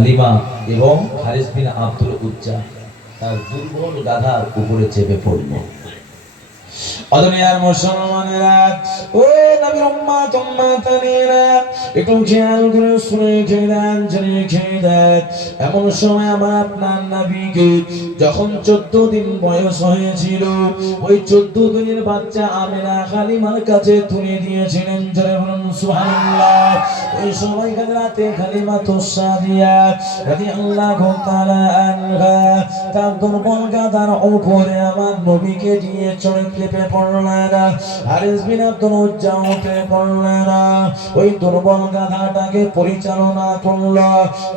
হালিমা এবং হারিস বিন আব্দুল উজ্জা তার দুর্বল গাধার উপরে চেপে পড়ল। অদমিয়ার মুসলমানেরা, ও নবীর উম্মত উম্মতানিরা, একটু খেয়াল করে শুনে খেলেন, জেনে খেলেন। এমন সময় আমার আপনার নবীকে যখন 14 দিন বয়স হয়েছিল, ওই 14 দিনের বাচ্চা আমেনা হালিমার কাছে তুলে দিয়েছিলেন। জোরে বলুন সুবহানাল্লাহ। ওই সময় রাতে হালিমা তুসাদিয়া রাদিয়াল্লাহু তাআলা আনহা তার দুর্বল গাধার উপরে আমার নবীকে দিয়ে চেপে পড়লেন। হারিস বিন আব্দুল উজ্জা উঠে পড়লেন, ওই দুর্বল গাধাটাকে পরিচালনা করল।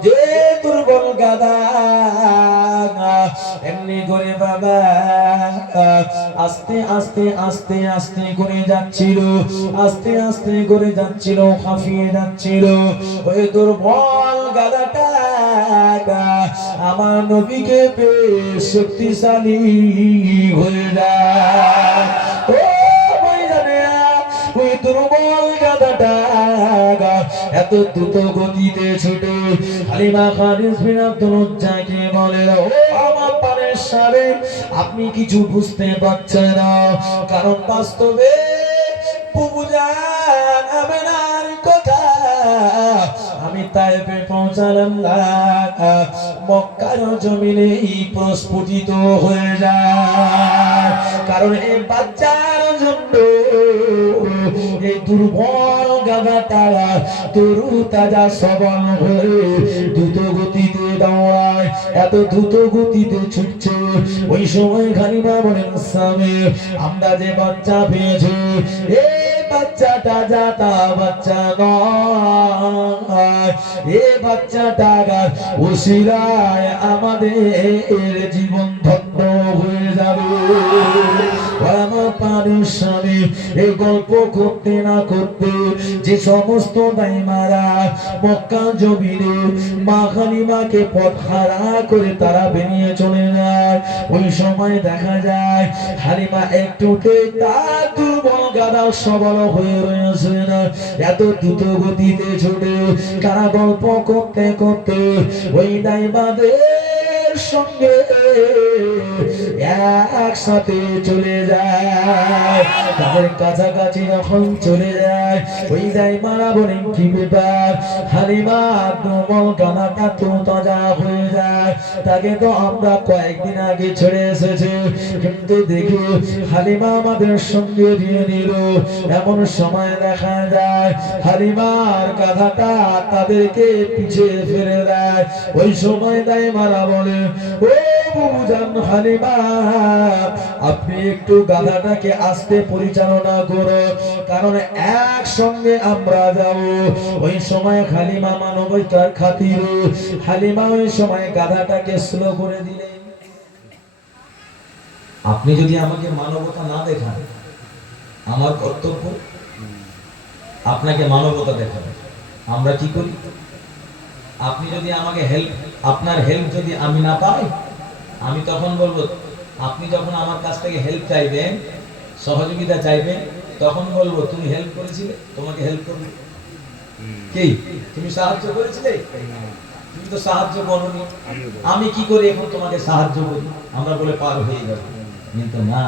যে দুর্বল গাধা এমনি করে বাবা আস্তে আস্তে আস্তে আস্তে করে যাচ্ছিল, আস্তে আস্তে করে যাচ্ছিল, হাঁফিয়ে যাচ্ছিল। ওই দুর্বল গাধাটা আমার নবীকে বেশ শক্তিশালী হয়ে যায়। ওই দুর্বল গাধাটা এত দ্রুত গতিতে ছুটে হালিমা হারিস বিন আব্দুল উজ্জাকে বলে, ও আমার পানের সারে, আপনি কিছু বুঝতে পারছেন না, কারণ বাস্তবে বুবুজান আমেনার কথা আমি তায়েফে পৌঁছালাম না, মক্কার জমিনেই প্রস্ফুটিত হয়ে যায়। কারণ এই বাচ্চার জন্য এই দুর্বল গাধাটা তরু তাজা সবল হয়ে দ্রুত গতিতে দৌড়ায়, এত দ্রুত গতিতে ছুটছে। ওই সময় হালিমা বলেন, স্বামী, আমরা যে বাচ্চা পেয়েছি এই বাচ্চাটা যাতা বাচ্চা নয়, এই বাচ্চাটা ওসিলায় আমাদের জীবন ধন্য হয়ে যাবে। আমার পানির স্বামী এই গল্প করতে না করতে যে সমস্ত দাইমারা মক্কা জমিনে মা হালিমাকে পথ হারা করে তারা বেরিয়ে চলে যায়, ওই সময় দেখা যায় হালিমা একটুতে তার দুর্বল গাধা সবল হয়ে রয়েছে না, এত দ্রুত গতিতে ছুটে তারা গল্প করতে করতে ওই দাইমাদের সঙ্গে একসাথে চলে যায়। তাদের কাছাকাছি যখন চলে যায়, ওই দাইমারা বলেন, কি ব্যাপার, হালিমা দুর্বল গাধাটা তো তাজা হয়ে যায়, তাকে তো আমরা কয়েকদিন আগে ছেড়ে এসেছি, কিন্তু দেখি হালিমা আমাদের সঙ্গে দিয়ে নিল। এমন সময় দেখা যায় হালিমার গাধাটা তাদেরকে পিছিয়ে ফেলে দেয়। ওই সময় দাইমারা বলে, ও বুবুজান হালিমা, আপনি একটু গাধাটাকে আস্তে পরিচালনা করো, কারণ একসঙ্গে আমরা যাব। ওই সময় হালিমা মানবতার খাতিরে হালিমা ওই সময় গাধাটাকে স্লো করে দিলেন। আপনি যদি আমাকে মানবতা না দেখান, আমার কর্তব্য আপনাকে মানবতা দেখানো। আমরা কি করি, আপনি যদি আমাকে আপনার হেল্প যদি আমি না পাই, আমি তখন বলবো, আপনি যখন আমার কাছ থেকে হেল্প চাইবেন, সহযোগিতা চাইবেন, তখন বলবো, তুমি হেল্প করেছিলে, তোমাকে হেল্প করবে। কি তুমি সাহায্য করেছিলে? তুমি তো সাহায্য করোনি, আমি কি করে এখন তোমাকে সাহায্য করি? আমরা বলে পার হয়ে যাব। কিন্তু না,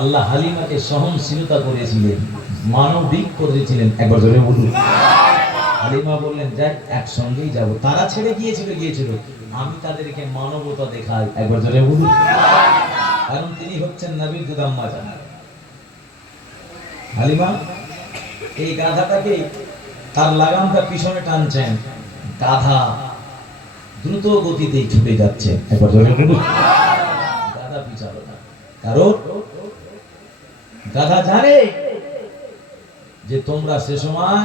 আল্লাহ হালিমাকে সহনশীলতা করেছিলেন, মানবিক করেছিলেন। একবার জোরে বলুন। হালিমা বললেন, যাই একসঙ্গেই যাব। তারা ছেড়ে গিয়েছিল, আমি তাদেরকে মানবতা দেখাই। একবার জোরে বলুন। কারণ তিনি হচ্ছেন নবীর দুধাম্মা জান। হালিমা এই গাধাটাকে তার লাগামটা পিছনে টানছেন, গাধা দ্রুত গতিতে ছুটে যাচ্ছে। একবার জোরে বলুন। গাধা পিছালো না, কারণ গাধা জানে যে তোমরা সে সময়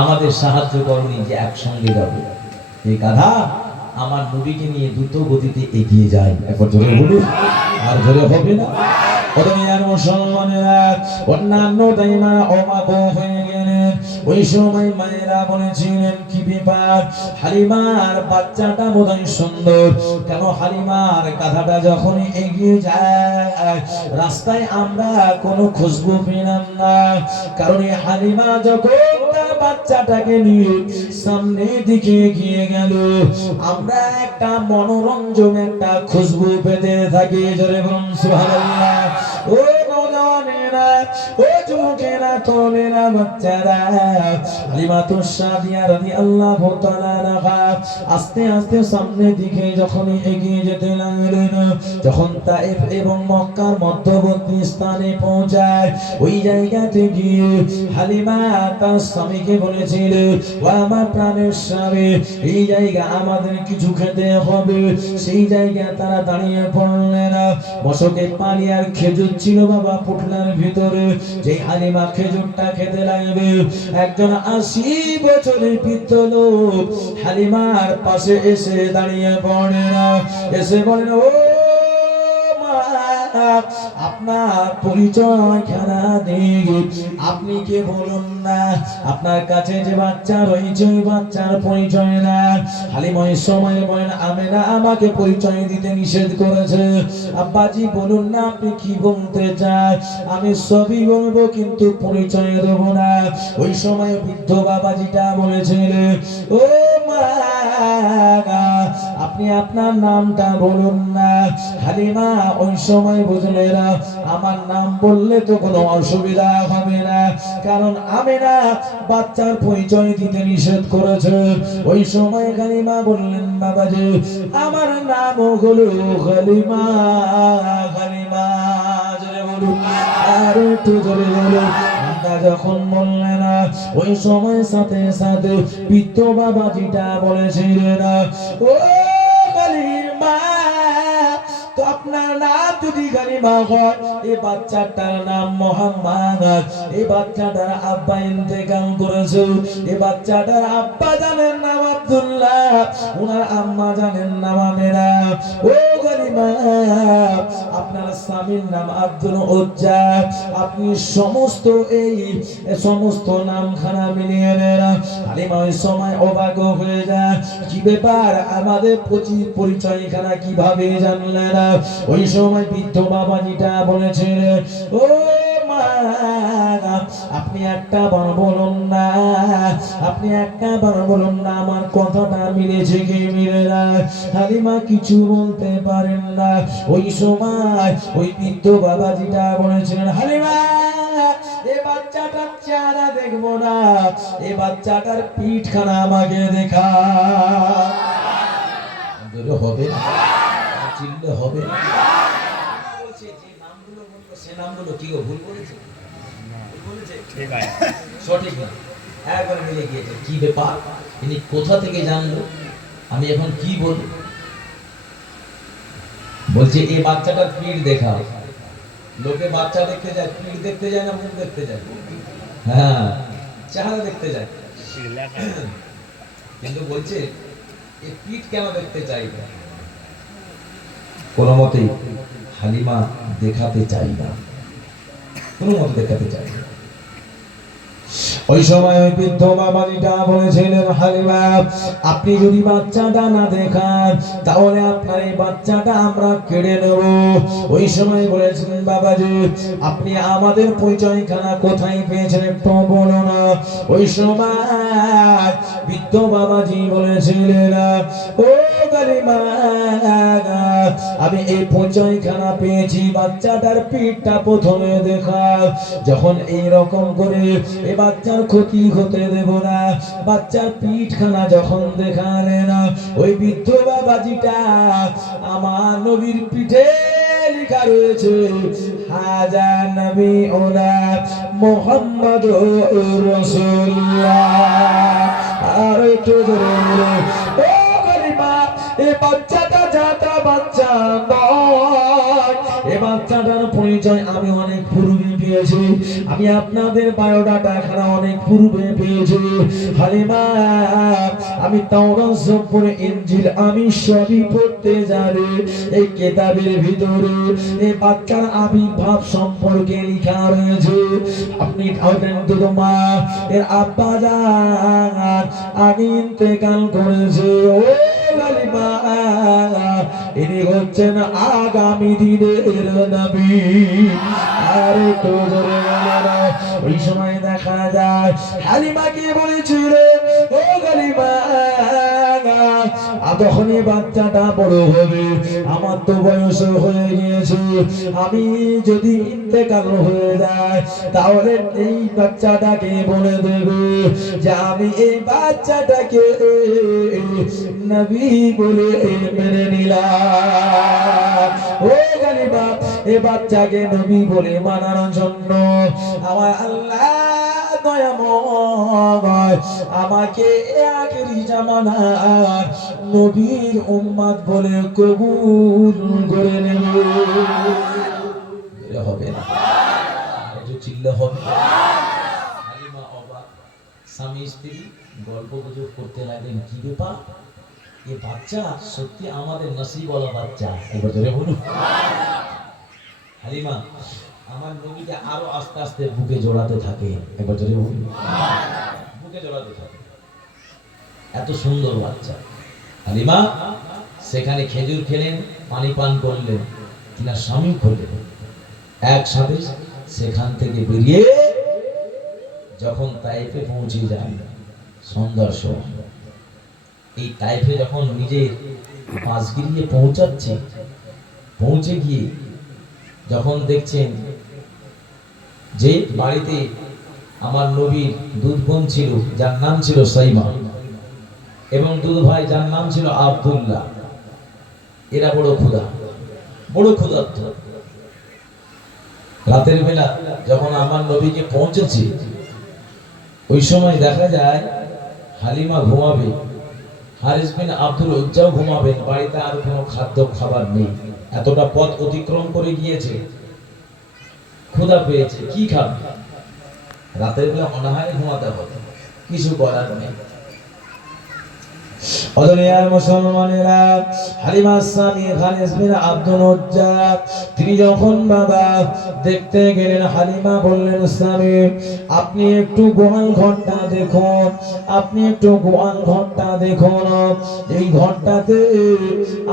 আমাদের সাহায্য করনি, যে একসঙ্গে যাবে। এই গাধা আমার নবীকে নিয়ে দ্রুত গতিতে এগিয়ে যায়। একবার জোরে বলুন। আর জোরে হবে না। মুসলমানেরা অন্যান্য দাইমা অবাক হয়ে গেলেন। ওই সময় মায়েরা বলেছিলেন কি ব্যাপার, হালিমার বাচ্চাটা বোধহয় সুন্দর, কেন হালিমার গাধাটা যখন এগিয়ে যায় রাস্তায় আমরা কোনো খুশবু পেলাম না, কারণ এই হালিমা যখন তার বাচ্চাটাকে নিয়ে সামনের দিকে এগিয়ে গেল আমরা একটা মনোরঞ্জন একটা খুশবু পেতে থাকি। জোরে বলুন সুবহানাল্লাহ। ও নওজওয়ানেরা, ও যুবকেরা, তরুণেরা, বাচ্চারা, হালিমাতুস সাদিয়া রাদিয়াল্লাহু তাআলা আনহা আস্তে আস্তে সামনের দিকে যখন এগিয়ে যেতে লাগলেন, যখন তায়েফ এবং মক্কার মধ্যবর্তী স্থানে পৌঁছায় ওই জায়গাতে গিয়ে হালিমা তার স্বামীকে বলেছিল, ও আমার প্রাণের স্বামী, এই জায়গা আমাদের কিছু খেতে হবে। সেই জায়গায় তারা দাঁড়িয়ে পড়লেন। মশকের পানি আর খেজুর ছিল বাবা পুটলার ভিতরে, যে হালিমা খেজুরটা খেতে লাগবে একজন 80 বছরের বৃদ্ধ লোক হালিমার পাশে এসে দাঁড়িয়ে পড়েন, এসে বলেন, ও আপনার পরিচয় খেলা দিই, আপনি কে বলুন না, আপনার কাছে যে বাচ্চা রয়েছে ওই বাচ্চার পরিচয় না। হালিমা ওই সময় বলেন, আমেনা আমাকে পরিচয় দিতে নিষেধ করেছে, আব্বাজি বলুন না আপনি কি বলতে চান, আমি সবই বলবো কিন্তু পরিচয় দেব না। ওই সময় বৃদ্ধ বাবাজিটা বলেছিলেন, ও মা আপনি আপনার নামটা বলুন না। হালিমা ওই সময় বুঝলে না আমার নাম বললে তো কোনো অসুবিধা হবে না, কারণ আমেনা বাচ্চার পরিচয় দিতে নিষেধ করেছে। ওই সময় হালিমা বললেন, বাবাজি আমার নাম হলো হালিমা। হালিমা জোরে বলুন, আর একটু জোরে বলুন। যখন বললেন ওই সময় সাথে সাথে বৃদ্ধ বাবাজিটা বলেছিলেন, ও হালিমা তো আপনার নাম যদি হালিমা হয়, এই বাচ্চাটার নাম মোহাম্মদ, এই বাচ্চাটার আব্বা ইন্তেকাল করেছে, এই বাচ্চাটার আব্বা জানেন নাম আব্দুল্লাহ, ওনার আম্মা জানেন নাম আমেনা। ও হালিমা আপনার স্বামীর নাম আব্দুল উজ্জা, আপনি সমস্ত এই সমস্ত নামখানা মিলিয়ে নেন। হালিমা ওই সময় অবাক হয়ে যায়, কি ব্যাপার আমাদের পরিচয় খানা কিভাবে জানলেন? ওই সময় বৃদ্ধ বাবাজিটা বলেছিলেন, ও মা আপনি একটা বার বলুন না, আপনি একটা বার বলুন না আমার কথাটা মিলেছে কি মিলে না। হালিমা কিছু বলতে পারেন না। ওই সময় ওই বৃদ্ধ বাবাজিটা বলেছিলেন, হালিমা এই বাচ্চাটার চেহারা দেখবো না, এই বাচ্চাটার পিঠখানা আমাকে দেখা হবে না, চিনলে হবে না। বলছে যে নামগুলো বলবো সে নামগুলো কি গো ভুল বলেছে? ঠিক আছে, সঠিক না, একবার মিলে গিয়েছে। কি ব্যাপার, ইনি কোথা থেকে জানলো, আমি এখন কি বলবো? বলছে এই বাচ্চাটার পিঠ দেখা। লোকে বাচ্চা দেখতে যায়, পিঠ দেখতে যায় না মুখ দেখতে যায়? হ্যাঁ, চেহারা দেখতে যায়। কিন্তু বলছে এই পিঠ কেন দেখতে চাইবে? কোনো মতে হালিমা দেখাতে চাই না, কোনো মতে দেখাতে চাই না। ওই সময় ওই বৃদ্ধ বাবাজিটা বলেছিলেন, হালিমা আপনি যদি বাচ্চাটা না দেখান তাহলে আপনার এই বাচ্চাটা আমরা কেড়ে নেব। ওই সময় বলেছিলেন, বাবাজি আপনি আমাদের পরিচয়খানা কোথায় পেয়েছেন একটু বলো না। ওই সময় বৃদ্ধ বাবাজি বলেছিলেন, ও হালিমা আমি এই পরিচয়খানা পেয়েছি বাচ্চাটার পিঠটা প্রথমে দেখা, যখন এই রকম করে এ বাচ্চার ক্ষতি হতে দেব না, বাচ্চার পিঠখানা যখন দেখালেন ওই বৃদ্ধ বাবাজিটা আমার নবীর পিঠে লেখা রয়েছে হাজা নবী ওনা মুহাম্মাদুর রাসূলুল্লাহ। আর একটু জোরে, ও হালিমা এই বাচ্চাটা যাতা বাচ্চা নয়, এই বাচ্চাটার পরিচয় আমি অনেক পূর্বে দিয়েছি, আমি আপনাদের বায়োডাটা খানা অনেক পূর্বে পেয়েছি। হালিমা, আমি তাওরাত জবুর ইনজিল আমি সবই পড়তে জানি। এই কিতাবের ভিতরে এই বাচ্চার আবির্ভাব সম্পর্কে লেখা রয়েছে। আপনি ভাবেন তো মা এর আব্বা জান আগে ইন্তেকাল করেছে। ও হালিমা, ইনি হচ্ছেন আগামী দিনের নবী। আরে তো জোরে বলো। ওই সময় দেখা যায় হালিমাকে বলেছিল, ও হালিমা, যখনই বাচ্চাটা বড় হবে, আমার তো বয়স হয়ে গিয়েছে, আমি যদি ইন্তেকাল হয়ে যায় তাহলে এই বাচ্চাটাকে বলে দেবে যে আমি এই বাচ্চাটাকে নবী বলে মেনে নিলাম। ও গালিবা, এই বাচ্চাকে নবী বলে মানার জন্য আমার আল্লাহ দয়াময় আমাকে আখেরি জামানার নবীর উম্মত বলে কবুল করে নেবে। হবে না, চিল্লা হবে। হালিমা অবাক, স্বামী স্ত্রী গল্প গুজব করতে লাগলেন, কি ব্যাপার, এ বাচ্চা সত্যি আমাদের নসিবওয়ালা বাচ্চা। এবার ধরে বলুন। হালিমা আমার নবীকে আরো আস্তে আস্তে বুকে জড়াতে থাকে। একবার ধরে বলুন, বুকে জড়াতে থাকে। এত সুন্দর বাচ্চা। হালিমা সেখানে খেজুর খেলেন, পানি পান করলেন, কিনা স্বামী করলেন। একসাথে সেখান থেকে বেরিয়ে যখন তাইফে পৌঁছে যান সন্ধ্যার সময়, এই তাইফে যখন নিজের পাশ গিয়ে পৌঁছাচ্ছে, পৌঁছে গিয়ে যখন দেখছেন যে বাড়িতে আমার নবীর দুধ বোন ছিল যার নাম ছিল সাইমা, এবং দুধ ভাই যার নাম ছিল আব্দুল্লাহ, এরা বড় ক্ষুধার্ত। রাতের বেলা যখন আমার নবীকে পৌঁছেছে, ওই সময় দেখা যায় হালিমা ঘুমাবে, হারিস বিন আব্দুল উজ্জাও ঘুমাবেন, বাড়িতে আর কোনো খাদ্য খাবার নেই। এতটা পথ অতিক্রম করে গিয়েছে, ক্ষুধা পেয়েছে, কি খাবে? রাতের বেলা অনাহারে ঘুমাতে হবে, কিছু করার নেই। অদরিয়ার মুসলমানেরা, হালিমা স্বামী হারিস বিন আব্দুল উজ্জা তিনি যখন বাবা দেখতে গেলেন, হালিমা বললেন, স্বামী আপনি একটু গোয়াল ঘরটা দেখুন, আপনি একটু গোয়াল ঘরটা দেখুন। এই ঘরটাতে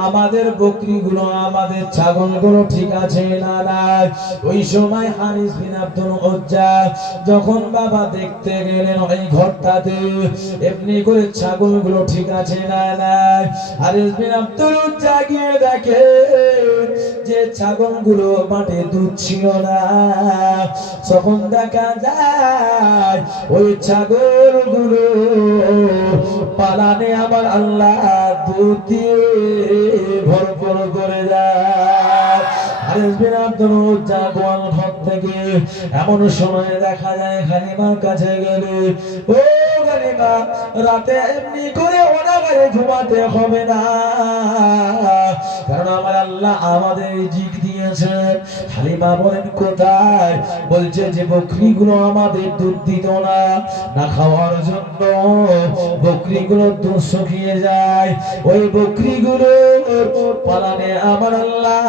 আমাদের বকরিগুলো, আমাদের ছাগলগুলো ঠিক আছে না নাই? ওই সময় হারিস বিন আব্দুল উজ্জা যখন বাবা দেখতে গেলেন ওই ঘরটাতে এমনি করে ছাগলগুলো ঠিক আছে না নাই, হারিস বিন আব্দুল উজ্জা গিয়ে দেখে যে ছাগলগুলো মাঠে দুধ ছিল না। তখন দেখা যায় ওই ছাগলগুলো পালানে আমার আল্লাহ দুধ দিয়ে ভরপুর করে যায়। হারিস বিন আব্দুল উজ্জা গোয়াল ঘর থেকে এমন সময় দেখা যায় হালিমার কাছে গেলে, ও হালিমা রাতে এমনি করে অনাগারে ঘুমাতে হবে না, কারণ আমার আল্লাহ আমাদের রিজিক দিয়েছে। হালিমা বলেন, কোথায়? বলছে যে বকরিগুলো আমাদের দুধ দিত না, না খাওয়ার জন্য বকরিগুলো দুধ শুকিয়ে যায়, ওই বকরিগুলো পালানে আমার আল্লাহ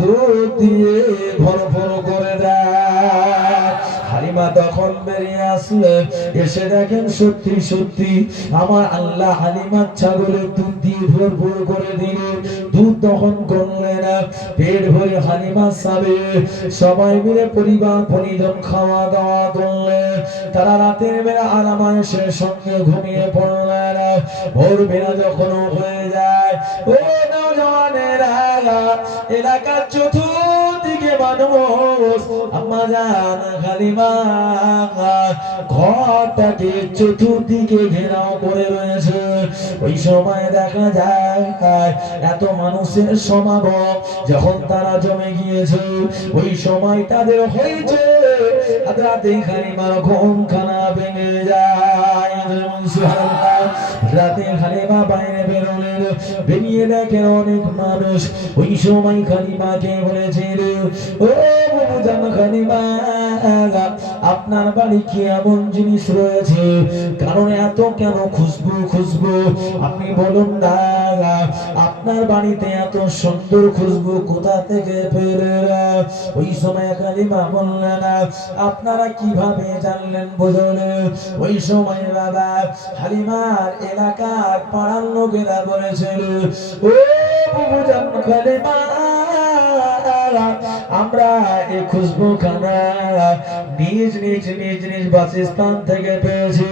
দুধ দিয়ে ভরপুর করে দেয়। হালিমা তখন বেরিয়ে আসলেন, এসে দেখেন সত্যি সত্যি আমার আল্লাহ হালিমার ছাগলের দুধ দিয়ে ভরপুর করে দিলেন। দুধ দহন করলেন, পেট ভরে হালিমা সাবে সবাই মিলে পরিবার পরিজন খাওয়া দাওয়া করলেন। তারা রাতের বেলা আরামায়েশের সঙ্গে ঘুমিয়ে পড়লেন। ভোর বেলা যখন হয়ে যায়, ও নওজওয়ানেরা, এলাকার চতুর্দিকে মানুষ আম্মা জান হালিমা ঘরটাকে চতুর্দিকে ঘেরাও করে রয়েছে। ওই সময় দেখা যায় এত মানুষের সমাগম যখন তারা জমে গিয়েছে, ওই সময় তাদের হয়েছে হালিমার ঘুম খানা ভেঙে যায়। রাতে হালিমা বাইরে বেরোলেন, বেরিয়ে দেখেন অনেক মানুষ। ওই সময় হালিমাকে বলেছিল, ও বাবুজান হালিমা, আপনার বাড়ি কি এমন জিনিস রয়েছে, কারণ এত কেন খুশবু খুশবু, আপনি বলুন না, আপনার বাড়িতে এত সুন্দর খুশবু কোথা থেকে পেলেন? ওই সময় হালিমা বললেন, আপনারা কিভাবে জানলেন বুঝলেন? ওই সময় বাবা হালিমার এলাকার পাড়ার লোকেরা বলেছিল, ও বাবুজান হালিমা, আমরা এই খুশবু খানা নিজ নিজ নিজ নিজ বাসস্থান থেকে পেয়েছি।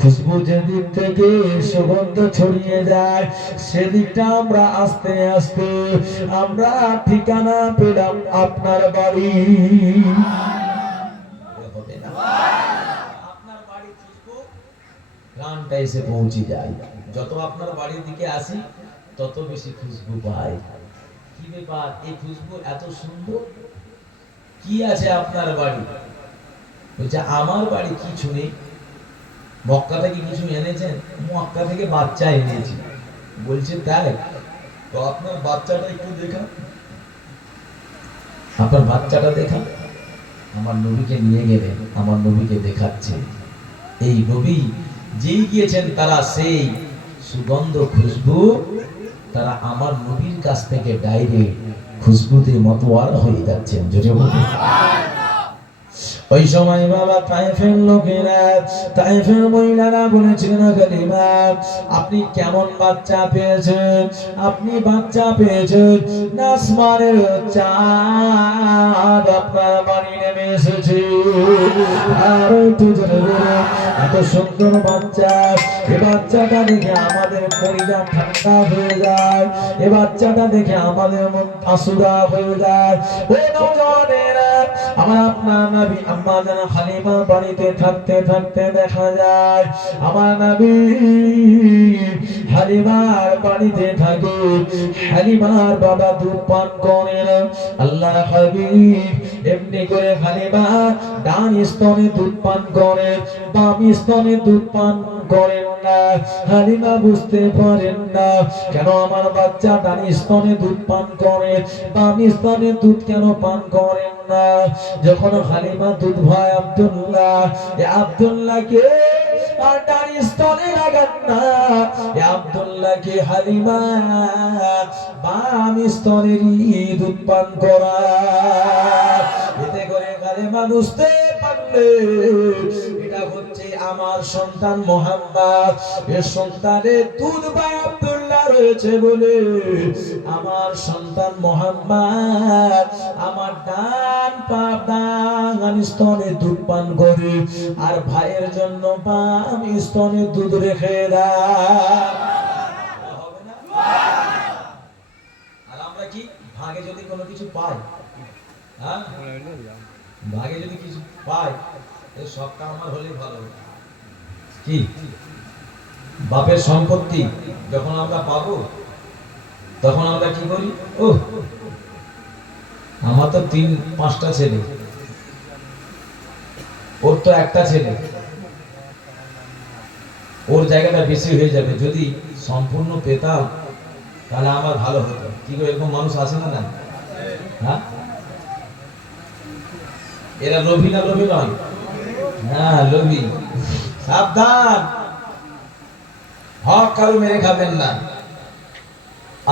খুশবু যেদিক থেকে সুগন্ধ ছড়িয়ে যায় সেদিকটা আমরা আস্তে আস্তে আমরা ঠিকানা পেলাম আপনার বাড়ি। আপনার বাড়ির খুশবু প্রাণটা এসে পৌঁছে যায়। যত আপনার বাড়ির দিকে আসি তত বেশি খুশবু পাই। কি ব্যাপার, এই খুশবু এত সুন্দর, কি আছে আপনার বাড়ি? বলছে আমার বাড়ি কিছু নেই। মক্কা থেকে কিছু এনেছেন? মক্কা থেকে বাচ্চা এনেছি। বলছে তাই? তো আপনার বাচ্চাটা একটু দেখা, আপনার বাচ্চাটা দেখা। আমার নবীকে নিয়ে গেলেন, আমার নবীকে দেখাচ্ছে। এই নবী যেই গিয়েছেন তারা সেই সুগন্ধ খুশবু, তারা আমার নবীর কাছ থেকে ডাইরেক্ট খুশবুতে মতোয়ারা হয়ে যাচ্ছেন। যদি ওই সময় বাবা তায়েফের লোকেরা, তায়েফের মহিলারা বলেছিলেন, হালিমা আপনি কেমন বাচ্চা পেয়েছেন? আপনি বাচ্চা পেয়েছেন না আসমানের চাঁদ আপনার বাড়ি নেমে এসেছে। আর এত সুন্দর বাচ্চা, এ বাচ্চাটা দেখে আমাদের কলিজা ঠান্ডা হয়ে যায়, এ বাচ্চাটা দেখে আমাদের মন আশুরা হয়ে যায়। ও নওজওয়ানেরা, আমার আপনার নবী আম্মা জান হালিমা বাড়িতে থাকতে থাকতে দেখা যায় আমার নবী হালিমার বাড়িতে থাকে। হালিমার বাবা দুধ পান করেন। আল্লাহ হাবিব এমনি করে হালিমা ডান স্তনে দুধ পান করে, বাম স্তনে দুধ পান করেন না। হালিমা বুঝতে পারেন না কেন আমার বাচ্চা ডান স্তনে দুধ পান করে, বাম স্তনে দুধ কেন পান করেন না। যখন হালিমা দুধ ভাই আব্দুল্লাহ, এ আব্দুল্লাহকে আর ডান স্তনে লাগান না, এ আব্দুল্লাহকে হালিমা বাম স্তনেরই দুধ পান করা। এতে করে হালিমা বুঝতে পারলে এটা হচ্ছে আমার সন্তান মুহাম্মদ, এর সন্তানের দুধ ভাই আব্দুল্লাহ রয়েছে বলে আমার সন্তান মুহাম্মদ আমার ডান পা ডান স্তনে দুধ পান করে, আর ভাইয়ের জন্য বাম স্তনে দুধ রেখে দেয়। হবে না? আর আমরা কি ভাগে যদি কোনো কিছু পাই, হ্যাঁ ভাগে যদি কিছু পাই, এই সবটা আমার হলেই ভালো। কি বাপের সম্পত্তি যখন আমরা পাবো তখন আমরা কি করি, ও আমার তো 3-5টা ছেলে, ওর তো একটা ছেলে, ওর জায়গাটা বেশি হয়ে যাবে। যদি সম্পূর্ণ পেতাম তাহলে আমার ভালো হতো। কি করে, এরকম মানুষ আছে না? না, হ্যাঁ এরা লোভী না লোভী নয়? হ্যাঁ লোভী। সাবধান, হক কারো মেরে খাবেন না।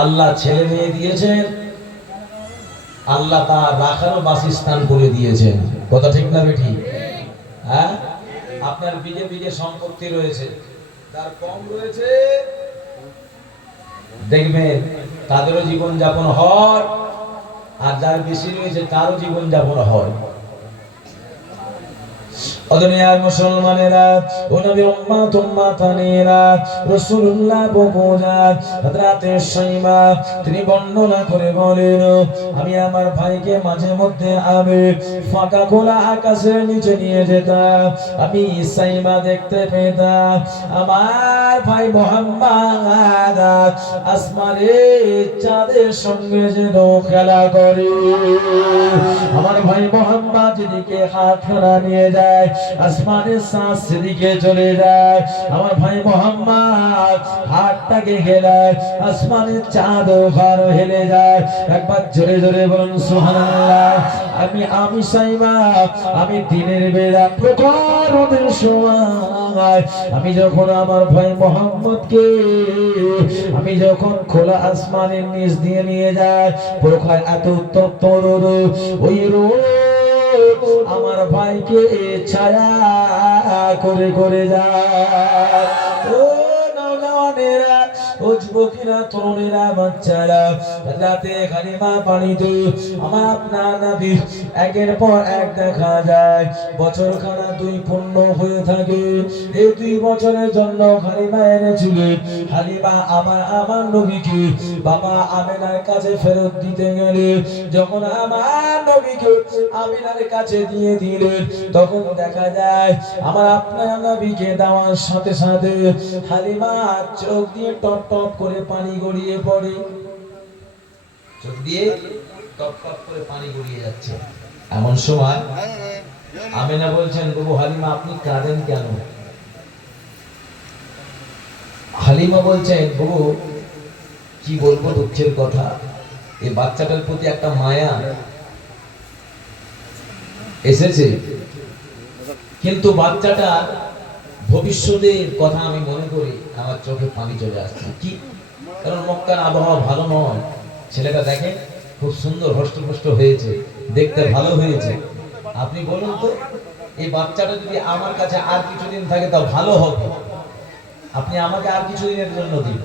আল্লাহ ছেলে মেয়ে দিয়েছেন, আল্লাহ তার রাখারও বাসস্থান করে দিয়েছেন। কথা ঠিক না বেঠি? হ্যাঁ আপনার বিজে বিজে সম্পত্তি রয়েছে, তার কম রয়েছে, দেখবেন তাদেরও জীবন যাপন হয়, আর যার বেশি রয়েছে তারও জীবন যাপন হয়। দুনিয়ার মুসলমানেরা, ও নবী উম্মত উম্মাতানেরা, রাসূলুল্লাহ ববুজাত হযরতে শাইমা তিনি বর্ণনা করে বলেন, আমি আমার ভাইকে মাঝে মধ্যে আমি ফাঁকা খোলা আকাশের নিচে নিয়ে যেতাম, আমি শাইমা দেখতে পেতাম আমার ভাই মুহাম্মদ আসমানে চাঁদের সঙ্গে যেন খেলা করে। আমার ভাই মুহাম্মদ যেদিকে হাত খানা নিয়ে যায় আসমানের সাত সেদিকে চলে যায়। আমার ভাই মোহাম্মদ হাতটাকে গেলায় আসমানের চাঁদ ওখান হেলে যায়। একবার জোরে জোরে বলুন সুবহানাল্লাহ। আমি সাইমা, আমি দিনের বেলা প্রখর রোদের সময় আমি যখন আমার ভাই মোহাম্মদকে আমি যখন খোলা আসমানের নিচ দিয়ে নিয়ে যায়, প্রখর এত উত্তপ্ত রোদ, ওই রোদ আমার ভাইকে ছায়া করে করে যায়। ও নওজওয়ানেরা, ও যুবকেরা, তরুণেরা, বাচ্চারা, রাতে কালিমা পানিতে আমার আপনার নবী একের পর এক দেখা যায় বছরখানা দুই পূর্ণ হয়ে থাকে। এই 2 বছরের জন্য হালিমা এনেছিলেন। হালিমা আমার নবীকে বাবা আমেনার কাছে ফেরত দিতে গেলে যখন আমার নবীকে আমেনার কাছে দিয়ে দিলেন, তখন দেখা যায় আমার আপনার নবীকে দেওয়ার সাথে সাথে হালিমা চোখ দিয়ে টপ টপ করে পানি গড়িয়ে পড়ে। চোখ দিয়ে টপ টপ করে পানি গড়িয়ে যাচ্ছে। এমন সময় আমেনা বলছেন, বাবু হালিমা আপনি কাঁদেন কেন? হালিমা বলছেন, বাবু কি বলবো দুঃখের কথা, এই বাচ্চাটার প্রতি একটা মায়া এসেছে, কিন্তু বাচ্চাটা ভবিষ্যতের কথা আমি মনে করি আমার চোখে পানি চলে আসছে। কি কারণ মক্কার আবহাওয়া ভালো নয়। ছেলেটা দেখে খুব সুন্দর হষ্টপুষ্ট হয়েছে, দেখতে ভালো হয়েছে। আপনি বলুন তো এই বাচ্চাটা যদি আমার কাছে আর কিছুদিন থাকে তা ভালো হবে, আপনি আমাকে আর কিছুদিনের জন্য দিন।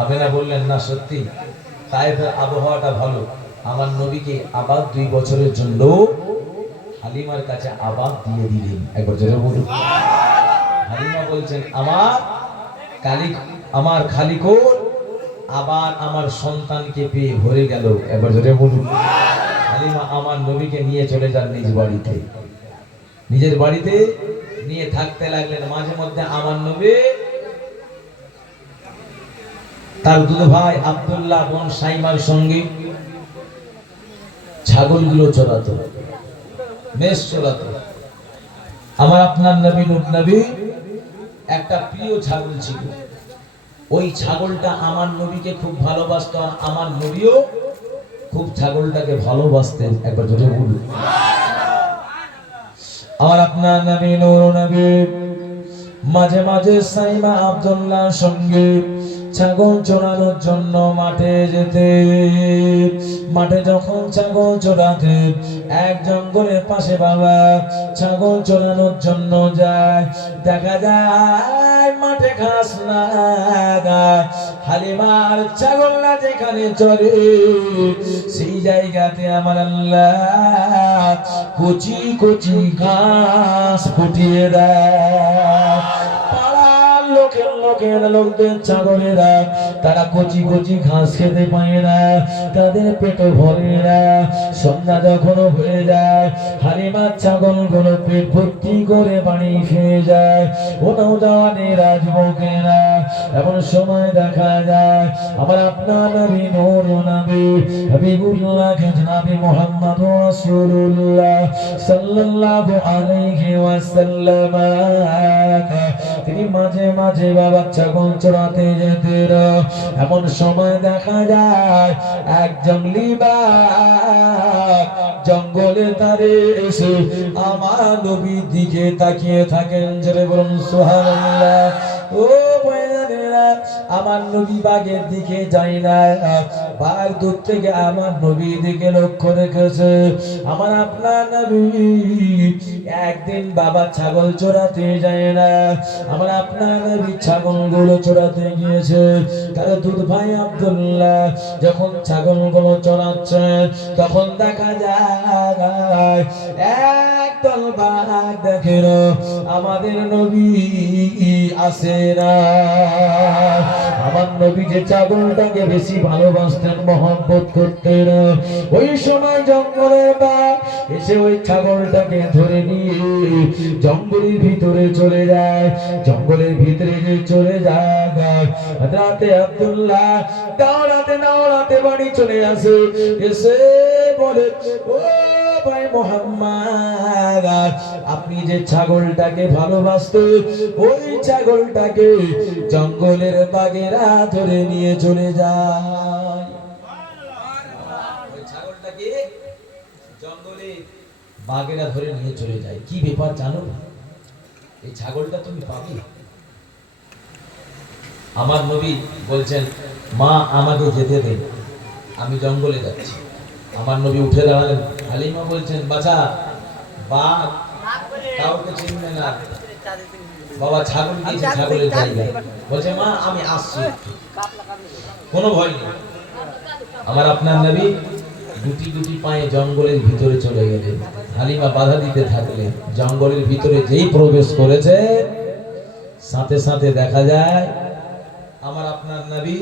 আমেনা বললেন, না সত্যি তায়েফের আবহাওয়াটা ভালো, আমার নবীকে আবার 2 বছরের জন্য হালিমার কাছে আবার দিয়ে দিলেন। একবার জোরে বলুন। হালিমা বলছেন, আমার খালিকোর আবার আমার সন্তানকে পেয়ে ভরে গেল। একবার জোরে বলুন। হালিমা আমার নবীকে নিয়ে চলে যান নিজ বাড়িতে, নিজের বাড়িতে নিয়ে থাকতে লাগলেন। মাঝে মধ্যে আমার নবী তার দুধ ভাই আব্দুল্লাহ বোন সাইমার সঙ্গে ছাগলগুলো চড়াতো, মেষ চড়াতো। আমার আপনার নবী নূহ নবী একটা প্রিয় ছাগল ছিল। ওই ছাগলটা আমার নবীকে খুব ভালোবাসতো, আর আমার নবীও খুব ছাগলটাকে ভালোবাসতেন। একবার জোরে বলুন। আমার আপনার নবী নূহ নবী মাঝে মাঝে সাইমা আব্দুল্লাহর সঙ্গে ছাগল চড়ানোর জন্য মাঠে যেতে। মাঠে যখন ছাগল চড়াতে এক জঙ্গলের পাশে বাবা ছাগল চড়ানোর জন্য যায়, দেখা যায় মাঠে ঘাস না গায়। হালিমার ছাগলরা যেখানে চড়ে সেই জায়গাতে আমার আল্লাহ কচি কচি ঘাস ফুটিয়ে দেয়। লোকদের ছাগলেরা তারা কচি কচি ঘাস খেতে পায় না, তাদের পেট ভরে না। সন্ধ্যা যখন হয়ে যায় হালিমার ছাগলগুলো পেট ভর্তি করে বাড়ি খেয়ে যায়। ওটাও যাওয়ানে রাজবকেরা। এমন সময় দেখা যায় আমার আপনার নবী নূর নবী হাবিবুল্লাহ জনাবে মুহাম্মদ রাসূলুল্লাহ সাল্লাল্লাহু আলাইহি ওয়াসাল্লাম তিনি মাঝে মাঝে বাবা ছাগল চড়াতে যেতেন। এমন সময় দেখা যায় এক জঙ্গলি বাঘ জঙ্গলে তারে এসে আমার নবীর দিকে তাকিয়ে থাকেন। জোরে বলুন সুবহানাল্লাহ। ও ভাইজানেরা, আমার নবী বাঘের দিকে যায় না, বাঘ দূর থেকে আমার নবীর দিকে লক্ষ্য রেখেছে। আমার আপনার নবী একদিন বাবা ছাগল চড়াতে যায় না, আমার আপনার নবী ছাগলগুলো চড়াতে গিয়েছে। তার দুধ ভাই আব্দুল্লাহ যখন ছাগলগুলো চড়াচ্ছে তখন দেখা যায় একদল বাঘ দেখেন আমাদের নবী আসে না। আমার নবী যে ছাগলটাকে বেশি ভালোবাসতেন, মহব্বত করতেন, ওই সময় জঙ্গলের বাঘ এসে ওই ছাগলটাকে ধরে নিয়ে জঙ্গলের ভিতরে চলে যায়। জঙ্গলের ভিতরে যে চলে যায় রাতে আব্দুল্লাহ দৌড়াতে দৌড়াতে বাড়ি চলে আসে। এসে বলে, ও ভাই মুহাম্মদ, আপনি যে ছাগলটাকে ভালোবাসতেন ওই ছাগলটাকে জঙ্গলের বাঘেরা ধরে নিয়ে চলে যায়। ওই ছাগলটাকে জঙ্গলে বাঘেরা ধরে নিয়ে চলে যায়। কি ব্যাপার জানো? এই ছাগলটা তুমি পাবে? আমার নবী বলছেন, মা আমাকে যেতে দেন, আমি জঙ্গলে যাচ্ছি। আমার নবী উঠে দাঁড়ালেন। হালিমা বলছেন, বাছা, বাঘ কাউকে চিনবে না, বাবা ছাগল দিয়েছে ছাগলের জায়গায়। বলছে, মা আমি আসছি, কোনো ভয় নেই। আমার আপনার নবী দুটি দুটি পায়ে জঙ্গলের ভিতরে চলে গেলেন। হালিমা বাধা দিতে থাকলেন। জঙ্গলের ভিতরে যেই প্রবেশ করেছে, সাথে সাথে দেখা যায় আমার আপনার নবী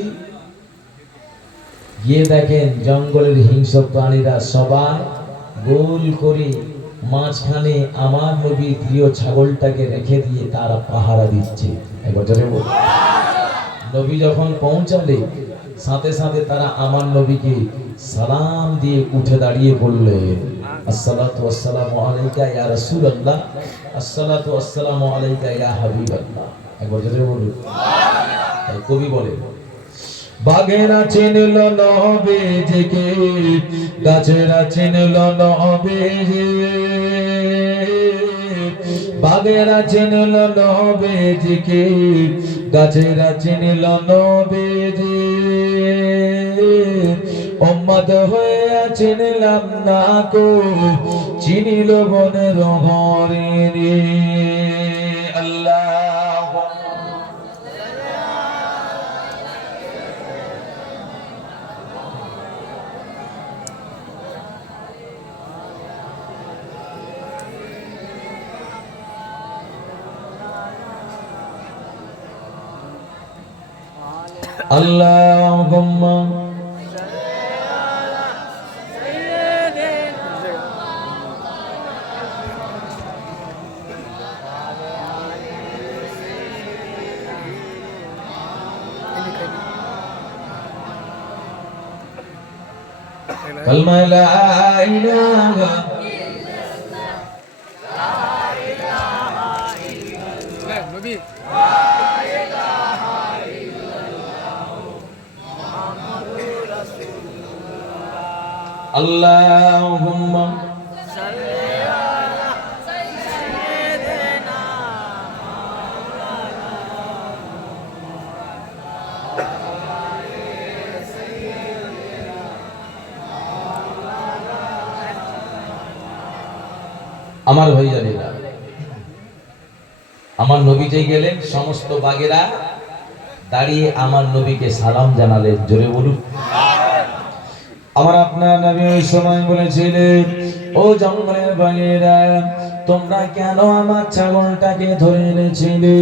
গিয়ে দেখেন জঙ্গলের হিংস্র প্রাণীরা সবাই গোল করে মাঝখানে আমার নবীর প্রিয় ছাগলটাকে রেখে দিয়ে তারা পাহারা দিচ্ছে। এবছরে নবী যখন পৌঁছালে সাথে সাথে তারা আমার নবীকে সালাম দিয়ে উঠে দাঁড়িয়ে বললেন, আসসালাতু ওয়াসসালামু আলাইকা ইয়া রাসূলুল্লাহ, আসসালাতু ওয়াসসালামু আলাইকা ইয়া হাবিবাল্লাহ। একবার জোরে বলুন। তাই কবি বলে, বাঘেরা চিনল নবীজিকে, গাছেরা চিনল নবীজি, বাঘেরা চিনল নবীজিকে, গাছেরা চিনল নবীজি, উম্মত হয়ে চিনলাম না কো, চিনিল বনের ঘরে। আল্লাহ আল্লাহুম্মা কালমা লা ইলাহা আল্লাহুম্মা আমার ভাইজানেরা, আমার নবী যে গেলেন সমস্ত বাঘেরা দাঁড়িয়ে আমার নবীকে সালাম জানালেন। জোরে বলুন। আমার আপনার নবী ওই সময় বলেছিলেন, ও জঙ্গলের বাঘেরা, তোমরা কেন আমার ছাগলটাকে ধরে এনেছিলে?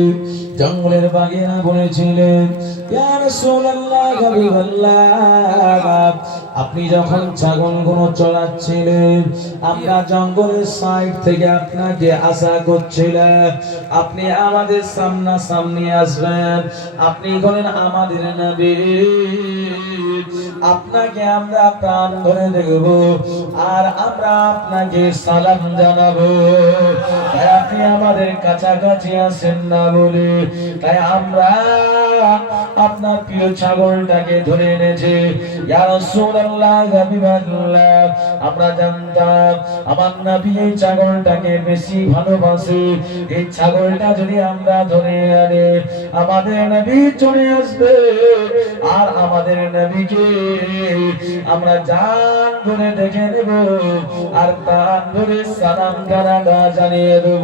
জঙ্গলের বাঘেরা বলেছিলেন, ইয়া রাসূলুল্লাহ, হাবিবাল্লাহ, আপনি যখন ছাগলগুলো চড়াচ্ছিলেন আমরা জঙ্গলের সাইড থেকে আপনাকে আশা করছিলাম আপনি আমাদের সামনাসামনি আসবেন, আপনি বলেন আমাদের নবী, আপনাকে আমরা প্রাণ ধরে দেখব আর আমরা আপনাকে সালাম জানাবো। তাই আপনি আমাদের কাছাকাছি আসেন না বলে তাই আমরা আপনার প্রিয় ছাগলটাকে ধরে এনেছি। ইয়া রাসূলুল্লাহ, হাবিবাল্লাহ, আমরা জানতাম আমার নবী এই ছাগলটাকে বেশি ভালোবাসে। এই ছাগলটা যদি আমরা ধরে আনি আমাদের নবী চলে আসবে আর আমাদের নবীকে আমরা জান ধরে দেখে নেব আর তার ধরে সালাম জানিয়ে দেব।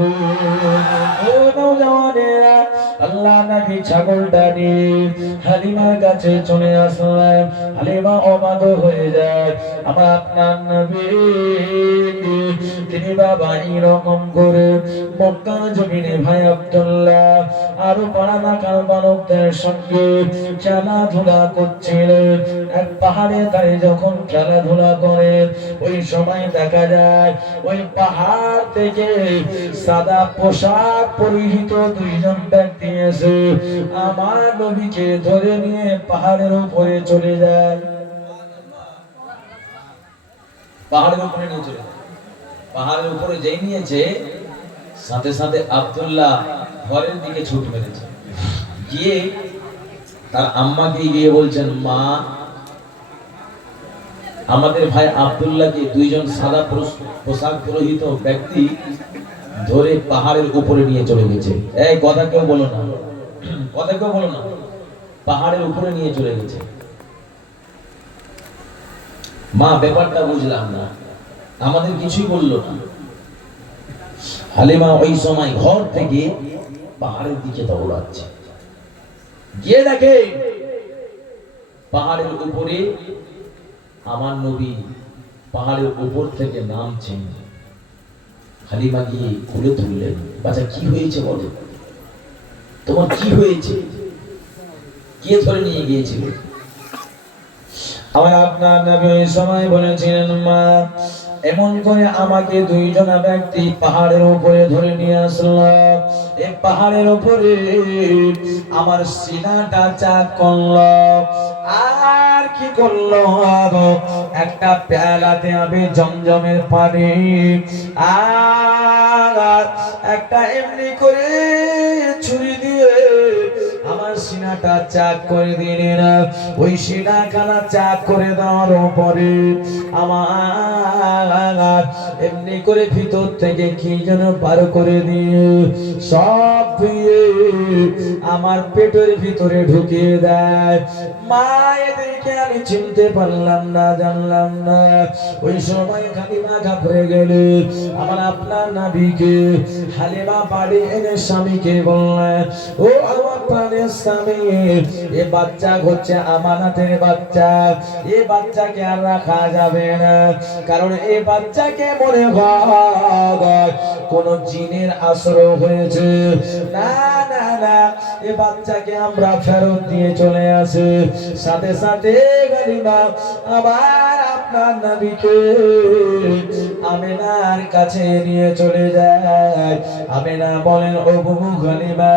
ও নওজওয়ানেরা, আল্লাহ নবী ছাগলটা নিয়ে হালিমার কাছে চলে আসলেন। হালিমা অবাক হয়ে যায়। আমার আপনার নবী তিনি বাবা এরকম করে মক্কার জমিনে ভাই আব্দুল্লাহ আরো পাড়ামাকার বালকদের সঙ্গে খেলাধুলা করছিলেন। এক পাহাড়ে দাঁড়িয়ে যখন খেলাধুলা করেন ওই সময় দেখা যায় ওই পাহাড় থেকে সাদা পোশাক পরিহিত দুইজন ব্যক্তি এসে আমার নবীকে ধরে নিয়ে পাহাড়ের উপরে চলে যায়। পাহাড়ের উপরে নিয়ে চলে যায়। পাহাড়ের উপরে যেই নিয়েছে, সাথে সাথে আব্দুল্লাহ ঘরের দিকে ছুট মেরেছে, গিয়ে তার আম্মাকে গিয়ে বলছেন, মা, আমাদের ভাই আব্দুল্লাহকে দুইজন সাদা পোশাক পরিহিত ব্যক্তি ধরে পাহাড়ের উপরে নিয়ে চলে গেছে। এই কথা কেউ বলো না, কথা কেউ বলো না, পাহাড়ের উপরে নিয়ে চলে গেছে। মা ব্যাপারটা বুঝলাম না, আমাদের কিছুই বললো না। হালিমা ওই সময় ঘর থেকে পাহাড়ের দিকে দৌড়াচ্ছে, গিয়ে দেখে পাহাড়ের উপরে আমার নবী পাহাড়ের উপর থেকে নামছেন। হালিমা গিয়ে খুলে তুললেন, বাচ্চা কি হয়েছে বলো, তোমার কি হয়েছে, কে ধরে নিয়ে গিয়েছিল? আমার আপনার নবী ওই সময় বলেছিলেন, মা, এমন করে আমাকে দুইজন ব্যক্তি পাহাড়ের উপরে ধরে নিয়ে আসলো। এই পাহাড়ের উপরে আমার সিনাটা চাক করলো, আর কি করলো, একটা পেয়ালাতে আমি জমজমের পানি আর একটা এমনি করে ছুরি দিয়ে আমার সিনাটা চাক করে দিলেন। ওই সিনা খানা চাক করে দেওয়ার পরে আমার এমনি করে ভিতর থেকে কি যেন বার করে দিয়ে সব দিয়ে আমার পেটের ভিতরে ঢুকিয়ে দেয়। মা, এদেরকে আমি চিনতে পারলাম না, জানলাম না। ওই সময় হালিমা ঘাবড়ে গেলে আমার আপনার নবীকে হালিমা বাড়ি এনে স্বামীকে বললেন, ও আমার প্রাণের স্বামী, এ বাচ্চা হচ্ছে আমানতের বাচ্চা, এ বাচ্চাকে আর রাখা যাবে না, কারণ এই বাচ্চাকে মনে হয় কোন জিনের আসর হয়েছে। না না না, এ বাচ্চাকে আমরা ফেরত দিয়ে চলে আসে। সাথে সাথে হালিমা আবার আপনার নবীকে আমেনার কাছে নিয়ে চলে যায়। আমেনা বলেন, ও বুবু হালিমা,